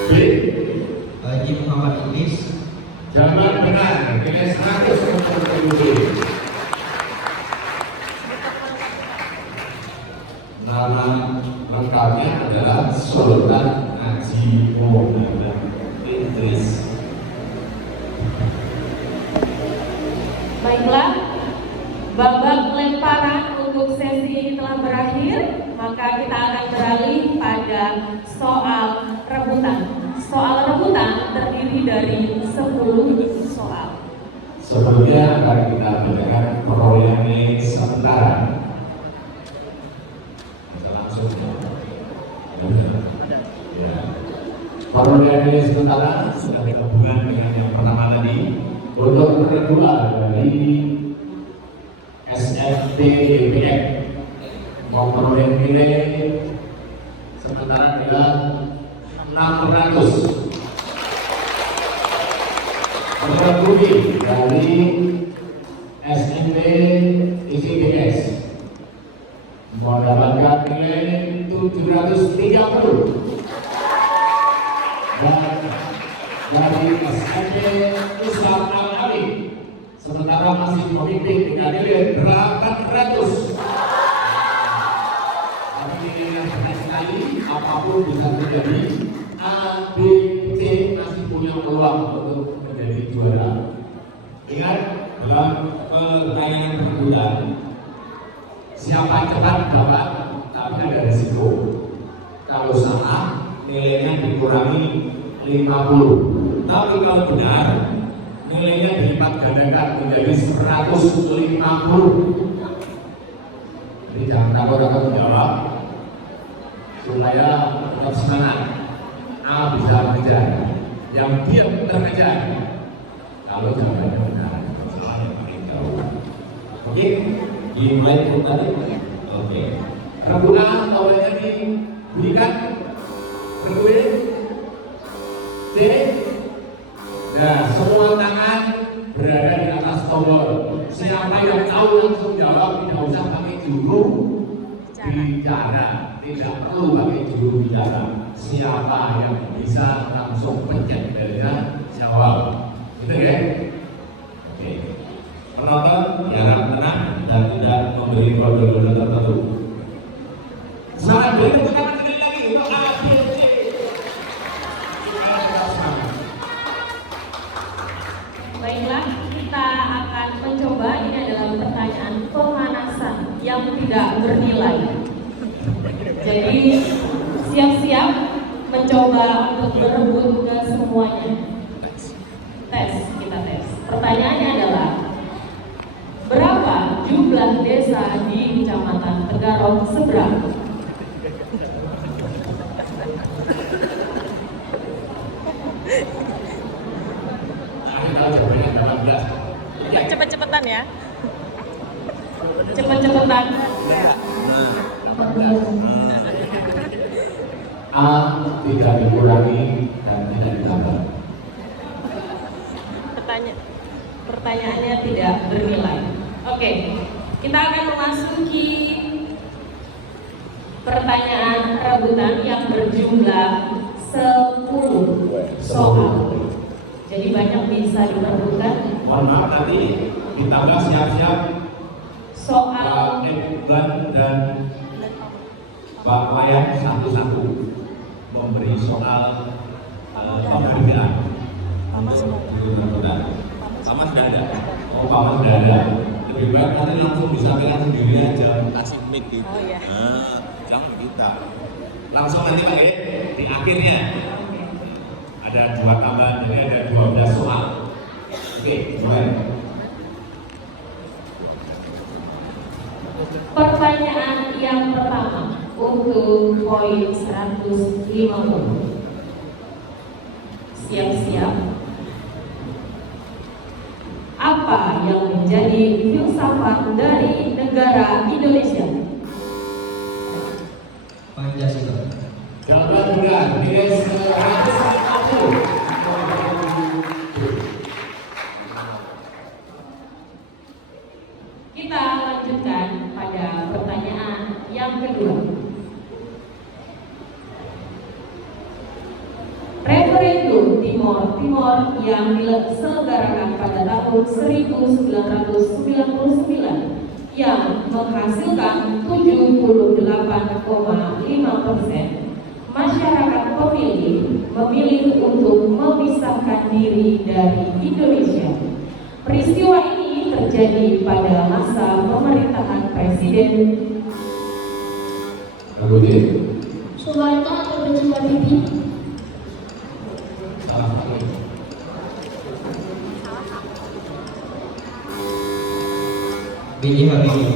B. Haji Muhammad Idris. Jawaban benar. Nilai 100 untuk Regu B. Nama lengkapnya adalah Sultan Haji Muhammad Idris. baiklah. Babak lemparan untuk sesi ini telah berakhir, maka kita akan beralih pada soal rebutan. Soal rebutan terdiri dari 10 soal. Sebelumnya akan kita bacakan perolehan nilai sementara. Bisa langsung ya. Perolehan nilai sementara sudah berhubungan dengan yang pertama tadi. Untuk kedua dari SFTBPN memperoleh nilai sementara adalah 600. Budi dari SMP ICDS mendapatkan nilai 730 dan dari SMP Islam Al-Ali sementara masih memimpin dengan nilai 800. Tapi nilai yang benar sekali apapun bisa terjadi. A, B, C masih punya peluang untuk menjadi juara. Ingat, dalam pertanyaan perebutan, siapa cepat dapat, tapi ada risiko. Kalau salah, nilainya dikurangi 50. Tapi kalau benar, nilainya dilipat gandakan menjadi 150. Jadi jangan takut akan menjawab, supaya tetap semangat. A bisa mengejar, yang diam terkejar. Kalau jawabannya benar, soal yang paling jauh. Oke, dimulai tadi. Oke, rebutan tolanya diberikan. Berdua. C. Nah, semua tangan berada di atas tombol. Siapa yang tahu langsung jawab, tidak usah pakai juru bicara. Tidak perlu pakai juru bicara. Siapa yang bisa langsung pencet dan jawab. Gitu ya? Oke. Penonton harap tenang dan tidak memberi kode-kode tertentu. Selamat beri tepuk tangan sekali lagi untuk A, B, C. Baiklah, kita akan mencoba. Ini adalah pertanyaan pemanasan yang tidak bernilai. Jadi siap-siap mencoba untuk berebut ke semuanya. Tes, kita tes. Pertanyaannya adalah, berapa jumlah desa di Kecamatan Tegarong Seberang? Cepet-cepetan ya. Cepet-cepetan. A tidak dikurangi dan tidak ditambah. Pertanyaannya tidak bernilai. Oke, kita akan memasuki pertanyaan rebutan yang berjumlah 10 soal. Jadi banyak bisa diperebutkan. Mohon maaf, nanti ditambah siap-siap Soal Pak Eblan dan Pak Wayan satu-satu memberi soal pemberian. Pamas sudah ada. Oh, Pamas sudah ada. Lebih baik nanti langsung disampaikan sendiri aja. Kasih mic gitu. Oh iya. Jangan kita. Langsung nanti Pak ya, di akhirnya ada 2 tambahan, jadi ada 12 soal. Oke, mulai. pertanyaan yang pertama untuk poin 150. Siap-siap. Apa yang menjadi filsafat dari negara Indonesia? Pancasila. Jawaban benar, nilai 150. Kita lanjutkan pada pertanyaan yang kedua. Referendum Timor Timor yang diselenggarakan pada tahun 1999 yang menghasilkan 78,5% masyarakat pemilih memilih untuk memisahkan diri dari Indonesia. Peristiwa ini terjadi pada masa pemerintahan Presiden Soeharto atau B.J. Habibie? Salah satu. B.J. Habibie.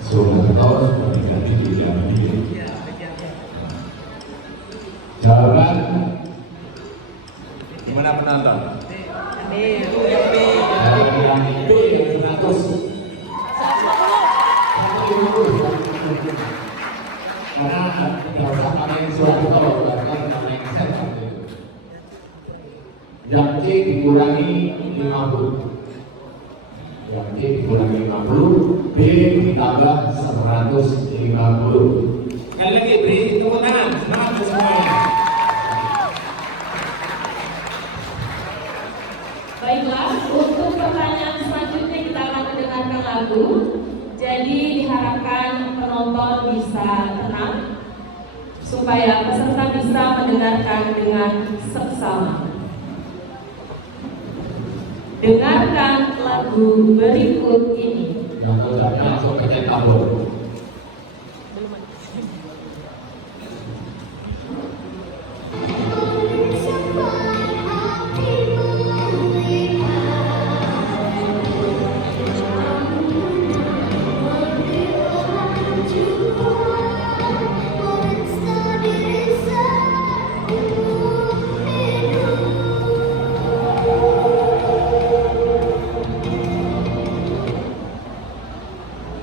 Soeharto sebagai ganti B.J. Habibie. Jawaban gimana penonton? Yang B 100. Karena tidak usah pakai Soeharto, bahkan pakai set. Yang C dikurangi 50. Yang C dikurangi 50, B ditambah 150. Sekali lagi beri tepuk tangan, semangat semuanya. Baiklah, untuk pertanyaan selanjutnya kita akan mendengarkan lagu. Jadi diharapkan penonton bisa tenang. supaya peserta bisa mendengarkan dengan seksama. Dengarkan lagu berikut ini. Yang ucapnya langsung pencet tabur.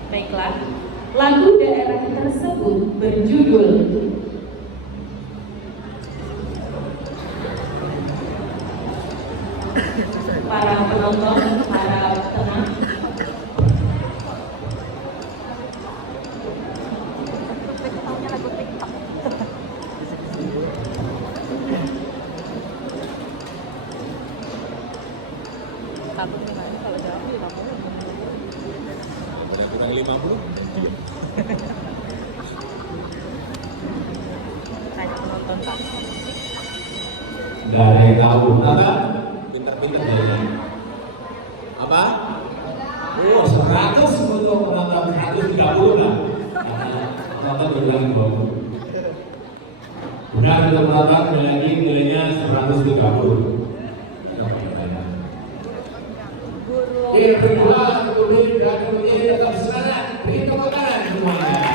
Baiklah, lagu daerah tersebut berjudul para penonton, para tenang. Lagu TikTok. Takut gimana kalau jawab di kamu? Pada kurang 50. Tanya penonton Pak. Nggak ada yang tahu. Nara? Pintar-pintar jadinya. Apa? Oh, 100 untuk penonton 130 lah. Karena penonton berbilang 20. Benar untuk penonton nilainya 130. Yang kedua, kemudian dan kemudian tetap semangat. Beri tepuk tangan semuanya.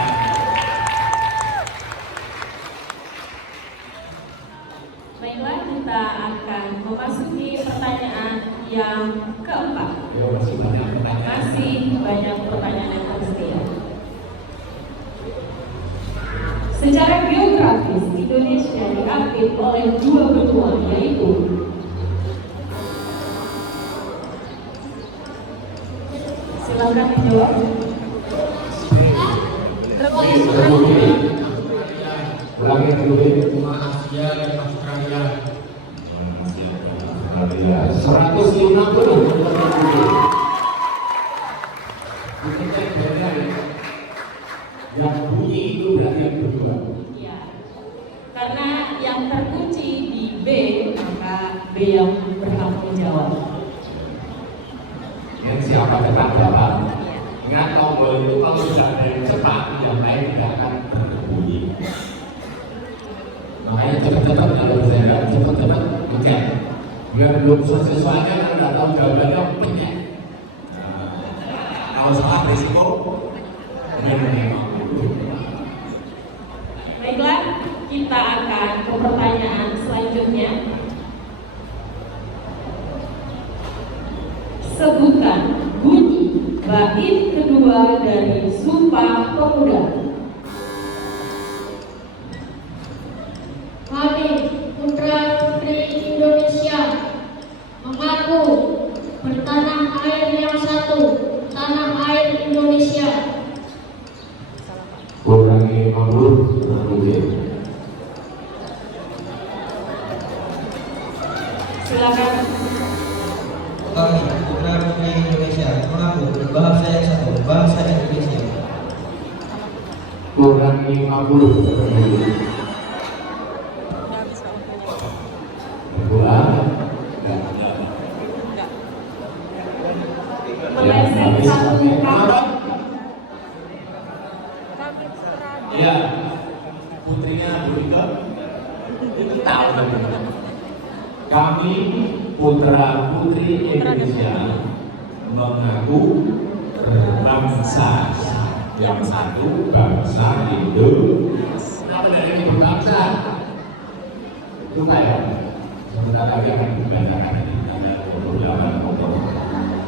Baiklah, kita akan memasuki pertanyaan yang keempat. Ya, masih banyak pertanyaan. Masih banyak pertanyaan yang tersedia. Secara geografis, Indonesia diapit oleh dua benua, yaitu silakan dijawab. Ulangi dulu. Asia dan Australia. 150. Yang bunyi itu berarti yang kedua. Ya, karena yang terkunci di B, maka B yang bertanggung jawab. Yang siapa cepat dapat. Ingat tombol itu kalau tidak ada yang cepat, yang lain tidak akan berbunyi. Makanya cepat-cepat kalau saya cepat-cepat pencet. Biar belum sesuainya kan nggak tahu jawabannya pencet. Kalau salah risiko, Baiklah, kita akan ke pertanyaan selanjutnya. Sebutkan bunyi bait kedua dari Sumpah Pemuda. Kami, putra putri Indonesia, mengaku bertanah air yang satu, tanah air Indonesia. kurangi 50 mungkin. Silakan. Kami, putra putri Indonesia, mengaku berbahasa yang satu, bangsa Indonesia. Kurangi 50 mungkin. Habis kamu. Kedua, Enggak. Meleset satu kata. Kami putra. ya, putrinya Burika itu tahu. Kami putra putri Indonesia mengaku berbangsa yang satu, bangsa Indonesia. Kenapa dari ini berbangsa? Supaya sebentar lagi akan dibacakan ini beberapa pokok.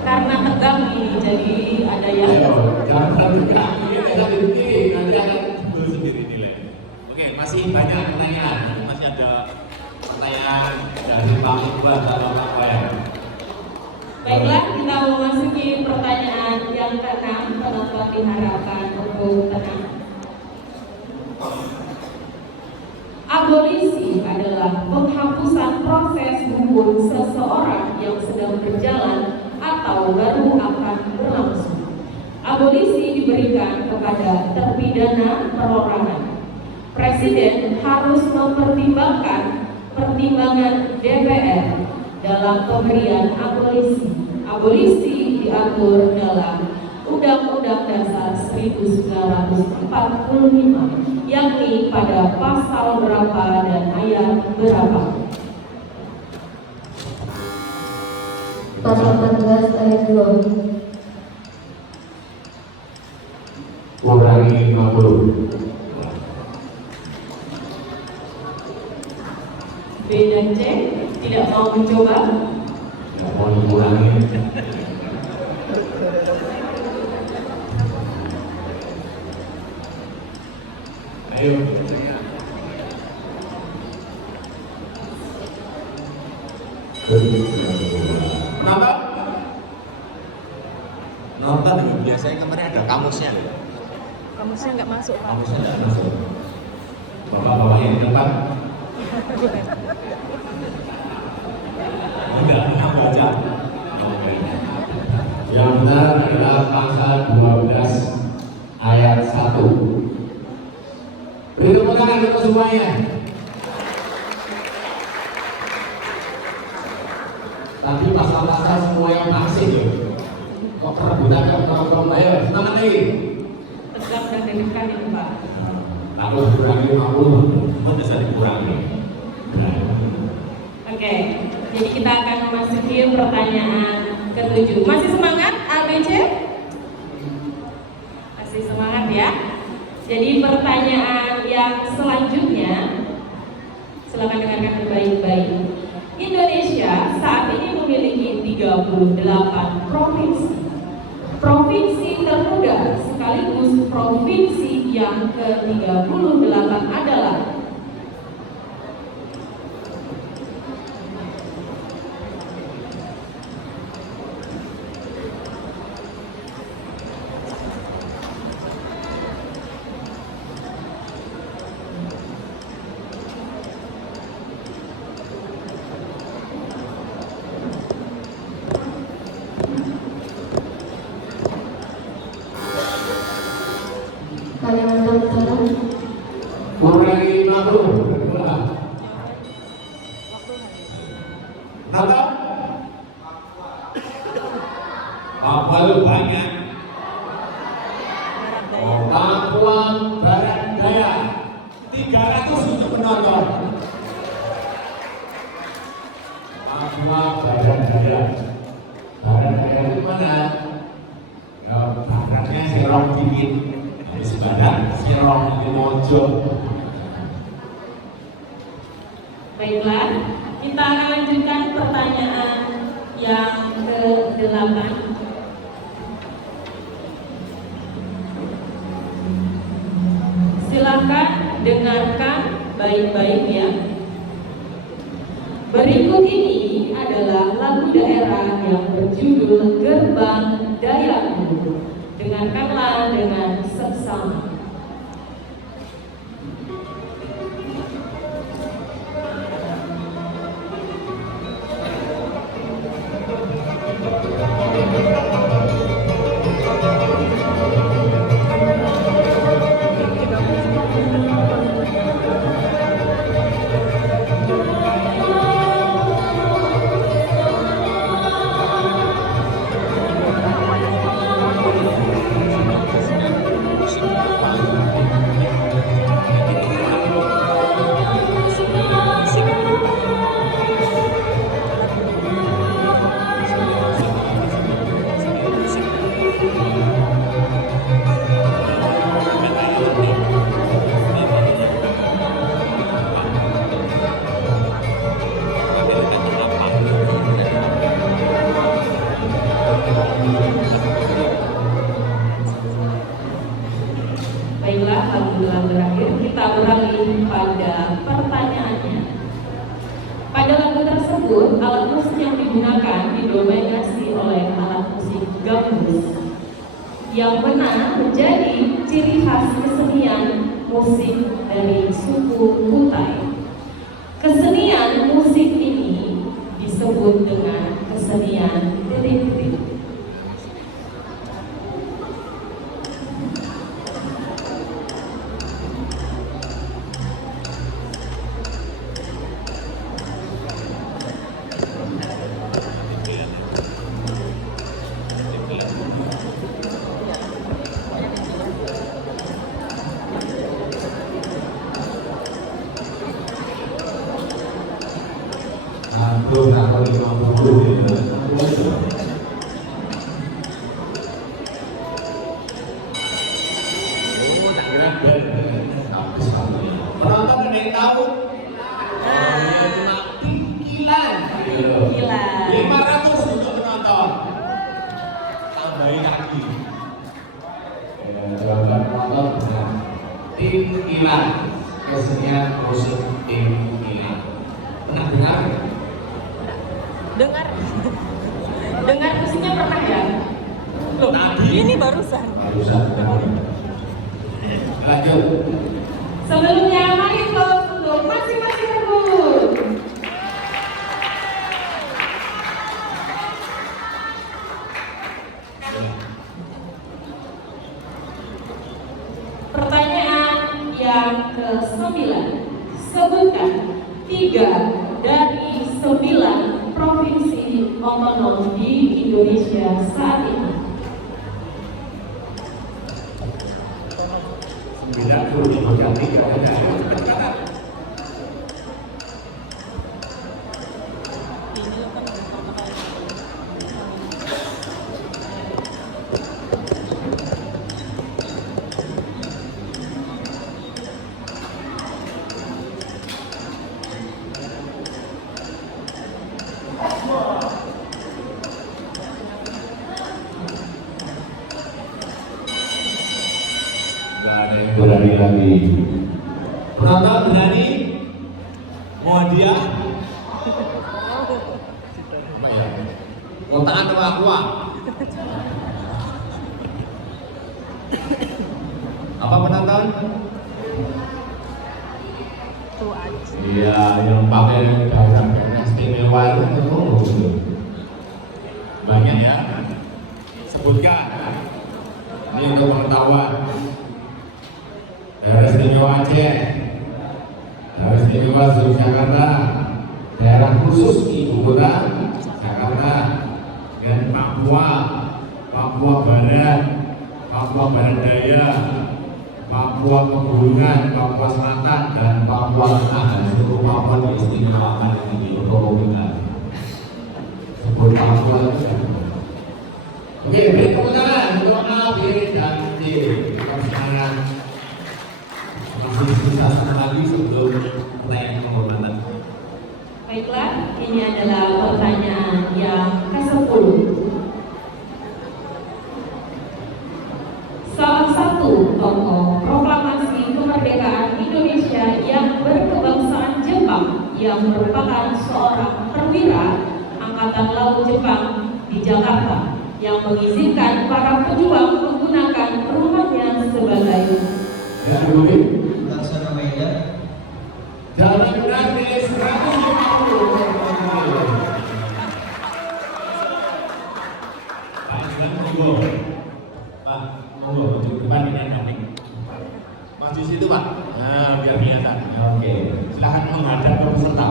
Karena tegang ini, jadi ada yang Ayo, jangan tegang, ini tidak dipilih, nanti akan timbul sendiri nilai. Oke, masih banyak pertanyaan, masih ada pertanyaan dari Pak Iqbal atau Pak Wayan. Baiklah, kita memasuki pertanyaan yang keenam. Penonton diharapkan untuk tenang. Abolisi adalah penghapusan proses hukum seseorang yang sedang berjalan atau baru akan berlangsung. Abolisi diberikan kepada terpidana perorangan. Presiden harus mempertimbangkan pertimbangan DPR dalam pemberian abolisi. Abolisi diatur dalam Undang-Undang Dasar 1945, yakni pada pasal berapa dan ayat berapa? Pasal 14 ayat 2. Kurangi 50. B dan C tidak mau mencoba. Tidak mau dikurangi. Ayo. Kenapa? Nonton ini biasanya kemarin ada kamusnya. Kamusnya nggak masuk, Pak. Kamusnya tidak masuk. Bapak-bapak yang depan. Enggak baca. Yang benar adalah pasal 12 ayat 1. Beri tepuk tangan untuk semuanya. Tadi pasal-pasal semua yang masih ya. Kok perebutan kaum ayo semangat lagi. Tegak dan deg-degan itu, Pak. Kalau dikurangi 50, bisa dikurangi. Nah. Oke, jadi kita akan memasuki pertanyaan ke-7. Masih semangat ABC? Masih semangat ya? Jadi pertanyaan yang selanjutnya, silakan dengarkan baik-baik. Indonesia saat ini memiliki 38 provinsi. Provinsi termuda sekaligus provinsi yang ke-38 adalah Kalimantan Utara, Kurangi 50. Apa? Apa lu banyak? Oh, Papua Barat Daya 300 untuk penonton. Papua Barat Daya. Barat Daya itu mana? Ya, baratnya Serong dikit. Habis barat Serong di Mojo. baiklah, kita akan lanjutkan pertanyaan yang ke-8. Silakan dengarkan baik-baik ya. Berikut ini adalah lagu daerah yang berjudul Gerbang Dayaku. Dengarkanlah dengan seksama. Baiklah, alhamdulillah berakhir. Kita beralih pada pertanyaannya. Pada lagu tersebut, alat musik yang digunakan didominasi oleh alat musik gambus, yang benar menjadi ciri khas kesenian musik dari suku Kutai. Kesenian musik ini disebut dengan kesenian detik-detik. Belum atau 50 gitu. Oh, tak kira habis waktunya. Penonton ada yang tahu? Cuma tinggilan. Gila. 500 untuk penonton. Tambahin lagi. Jawaban penonton benar. Tinggilan. Kesenian musik tinggilan. Pernah dengar? Dengar musiknya pernah ya? Loh, Tadi. Ini barusan. Barusan. Lanjut. sebelumnya mari close untuk masing-masing rebut. Pertanyaan yang ke-9. Sebutkan 3 dari 9 provinsi otonom di Indonesia saat ini. 93 kayaknya. Ini lo kan pertama kali. Nggak ada yang berani lagi. Penonton berani? Mau hadiah? Apa ya? Kotaan sama aqua. Apa penonton? Tuh aja. Iya, yang pakai daerah istimewa itu banyak ya. Sebutkan. Ini untuk pengetahuan. Daerah istimewa Aceh, daerah istimewa Yogyakarta, daerah khusus ibu kota Jakarta, dan Papua, Papua Barat, Papua Barat Daya, Papua Pegunungan, Papua Selatan, dan Papua Tengah. Dan seluruh Papua diistimewakan di otonomikan. Sebut Papua itu. Oke, beri tepuk tangan untuk A, B, dan C. Persiapan masih sisa lagi sebelum pertanyaan penghormatan. Baiklah, ini adalah pertanyaan yang ke-10. Salah satu tokoh proklamasi kemerdekaan Indonesia yang berkebangsaan Jepang yang merupakan seorang perwira Angkatan Laut Jepang di Jakarta yang mengizinkan para pejuang menggunakan rumahnya sebagai Ya, boleh. Laksana Maeda. Jalan benar nilai 150. Pak Islam monggo. Pak, monggo maju ke depan ini nanti. Maju situ Pak. Nah, biar kelihatan. Oke. Silakan menghadap ke peserta.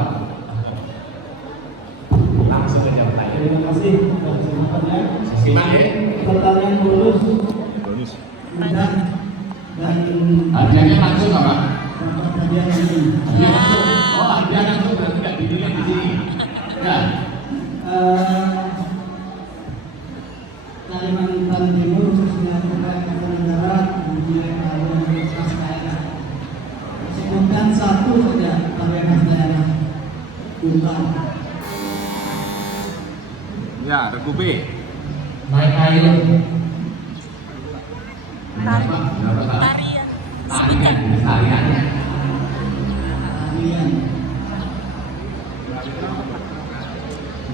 Langsung aja pertanyaan. Terima kasih atas kesempatannya. Simak ya. Pertanyaan bonus dan Hadiahnya langsung Pak. dapat hadiah ini. Hadiah langsung. Oh, hadiah langsung berarti tidak dipilih di sini. Ya. Kalimantan Timur khususnya Kalimantan Darat mempunyai keahlian khas daerah. Sebutkan satu saja tarian khas daerah. Bukan. Ya, Regu B. Naik ayun. Tarian. Tarian, tarian. Kalian.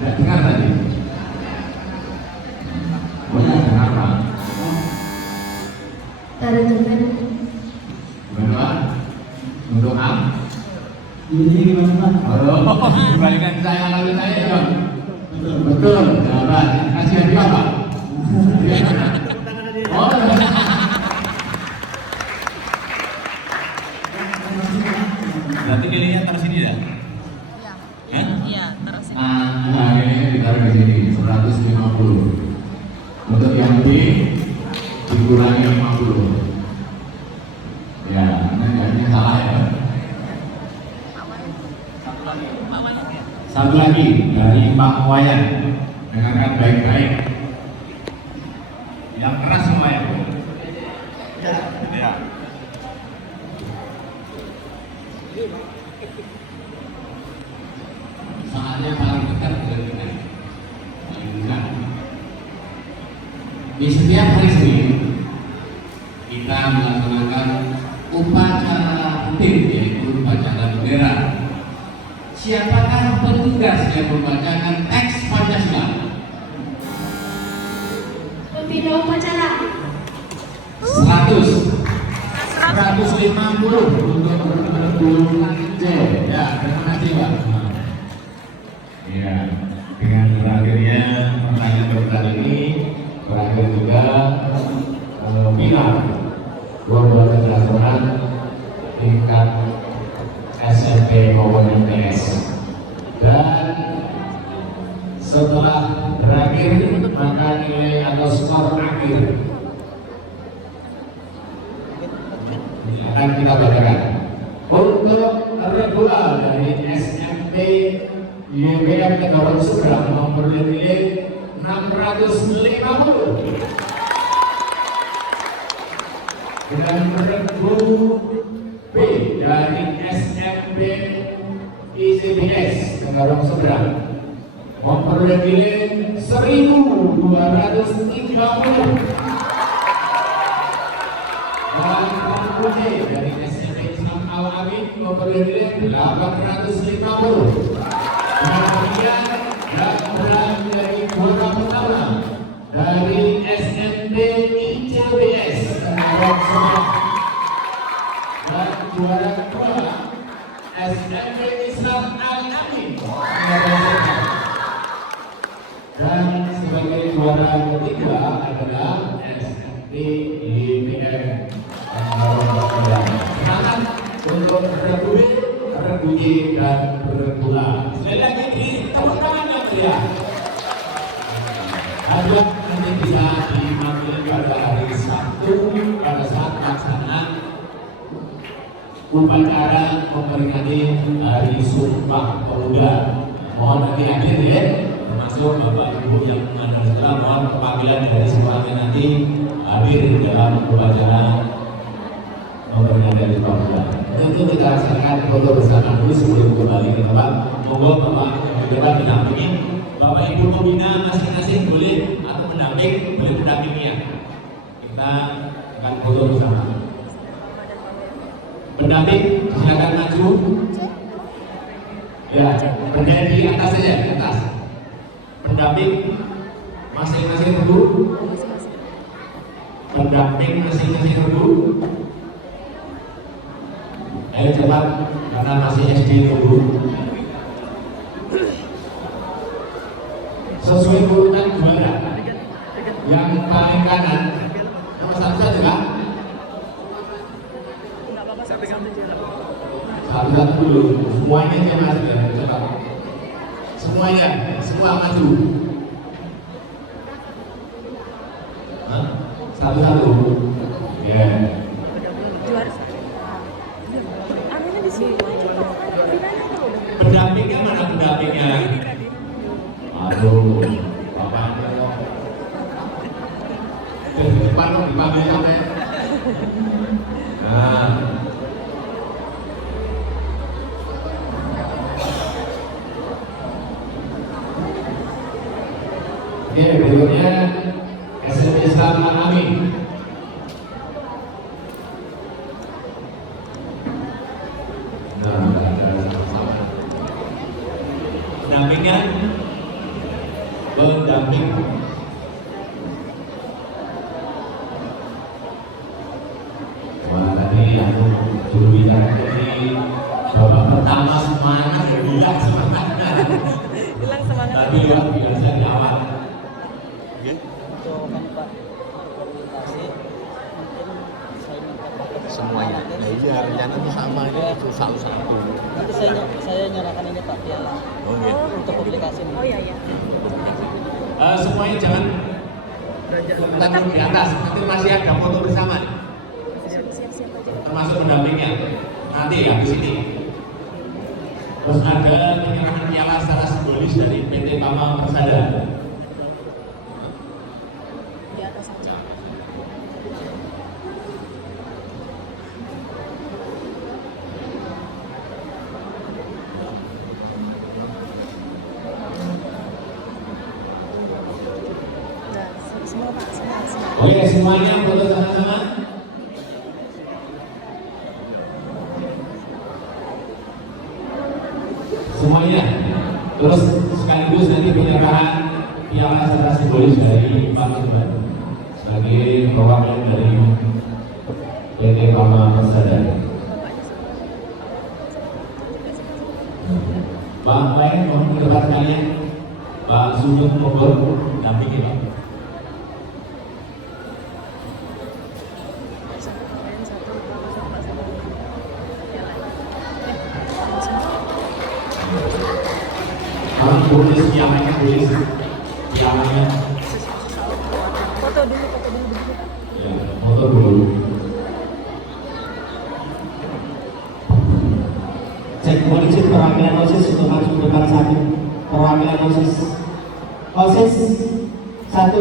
Tidak dengar tadi. Oh, tidak dengar Pak. Tari Jepang. Gimana? Untuk A? Ini gimana Pak? Oh, kebalikan saya kalau saya dong. Betul. Betul. Nah, Pak, kasih hadiah Pak. Oh, berarti nilainya taruh sini ya? Iya. Hah? Iya, terus ini. Nah, ini ditaruh di sini 150. Untuk yang B dikurangi 50. Ya, ini salah ya. Satu lagi dari Pak Wayan, dengarkan baik-baik. Yang keras semua ya. Ya. Soalnya paling dekat dengan kita. Paling dekat. Di setiap hari Senin kita melaksanakan upacara rutin, yaitu upacara bendera. Siapakah petugas yang membacakan teks Pancasila? Pembina upacara. 150 untuk bergulungan C. Ya, terima kasih Pak. Ya, dengan berakhirnya pertanyaan ini berakhir juga final lomba kecerdasan tingkat SMP maupun ITS. Dan setelah berakhir maka nilai atau skor akhir akan kita bacakan. Untuk regular dari SMP YBM Kedorong Seberang memperoleh nilai 650. Dan regu B dari SMP ICBS Kedorong Seberang memperoleh nilai 1230. Dan regu C dari SMP Islam Al-Amin memperoleh nilai 850. Dan kemudian dan dari juara pertama dari SMP ICBS Kedorong Seberang dan juara kedua SMP Islam Al-Amin Kedorong Seberang. Dan sebagai juara ketiga adalah SMP YBM Kedorong Seberang. Semangat untuk regu B, regu Y, dan regu A. Sekali lagi di tepuk tangan yang meriah. Harap nanti bisa diambil pada hari Sabtu pada saat pelaksanaan upacara memperingati Hari Sumpah Pemuda. Mohon nanti hadir ya, termasuk Bapak Ibu yang mengajar, mohon panggilan dari semuanya nanti hadir dalam upacara memperingati Hari Sumpah Pemuda. Tentu kita laksanakan foto bersama dulu sebelum kembali ke tempat. Monggo Bapak Ibu mendampingi. Bapak Ibu pembina masing-masing boleh atau pendamping boleh mendampingi ya. Kita akan foto bersama. Pendamping silakan maju. Ya, berdiri di atas saja, di atas. Pendamping masing-masing dulu. Pendamping masing-masing dulu. Ayo cepat karena masih SD dulu. Sesuai urutan juara. Yang paling kanan nomor 1 saja Kak. Satu dulu. Semuanya jangan cepat. Semuanya, semua maju. Satu-satu. Ya. Pendampingnya mana pendampingnya? Aduh, bapaknya kok. Di depan dong, dipanggil sampai. Nah. Oke, berikutnya SMP Islam Al-Amin. Pendampingnya pendamping wah tadi aku juru bicara ini babak pertama semangat hilang semangatnya Hilang semangat. tapi luar biasa di awal. Semuanya. Nah, iya, rencananya sama ini satu-satu. Nanti saya nyalakan ini Pak piala Oh iya. untuk publikasi. Oh iya ya. Semuanya jangan lanjut di atas, nanti masih ada foto bersama Siap-siap aja. termasuk pendampingnya nanti ya di sini. Terus ada penyerahan piala secara simbolis dari PT Pama Persada. Di atas saja. Nah, semua Pak, semua. Oke, semuanya foto sama-sama. Semuanya. Terus sekaligus nanti penyerahan piala secara simbolis dari Pak Irman sebagai perwakilan dari PT Pama Persada. Pak lain mohon ke depan sekalian. Pak Sugeng Bogor, dampingi Pak. Tulis pialanya, tulis pialanya. Foto dulu begitu Pak. Ya, foto dulu. Cek kondisi perwakilan OSIS untuk maju ke depan satu. Perwakilan OSIS. OSIS 1.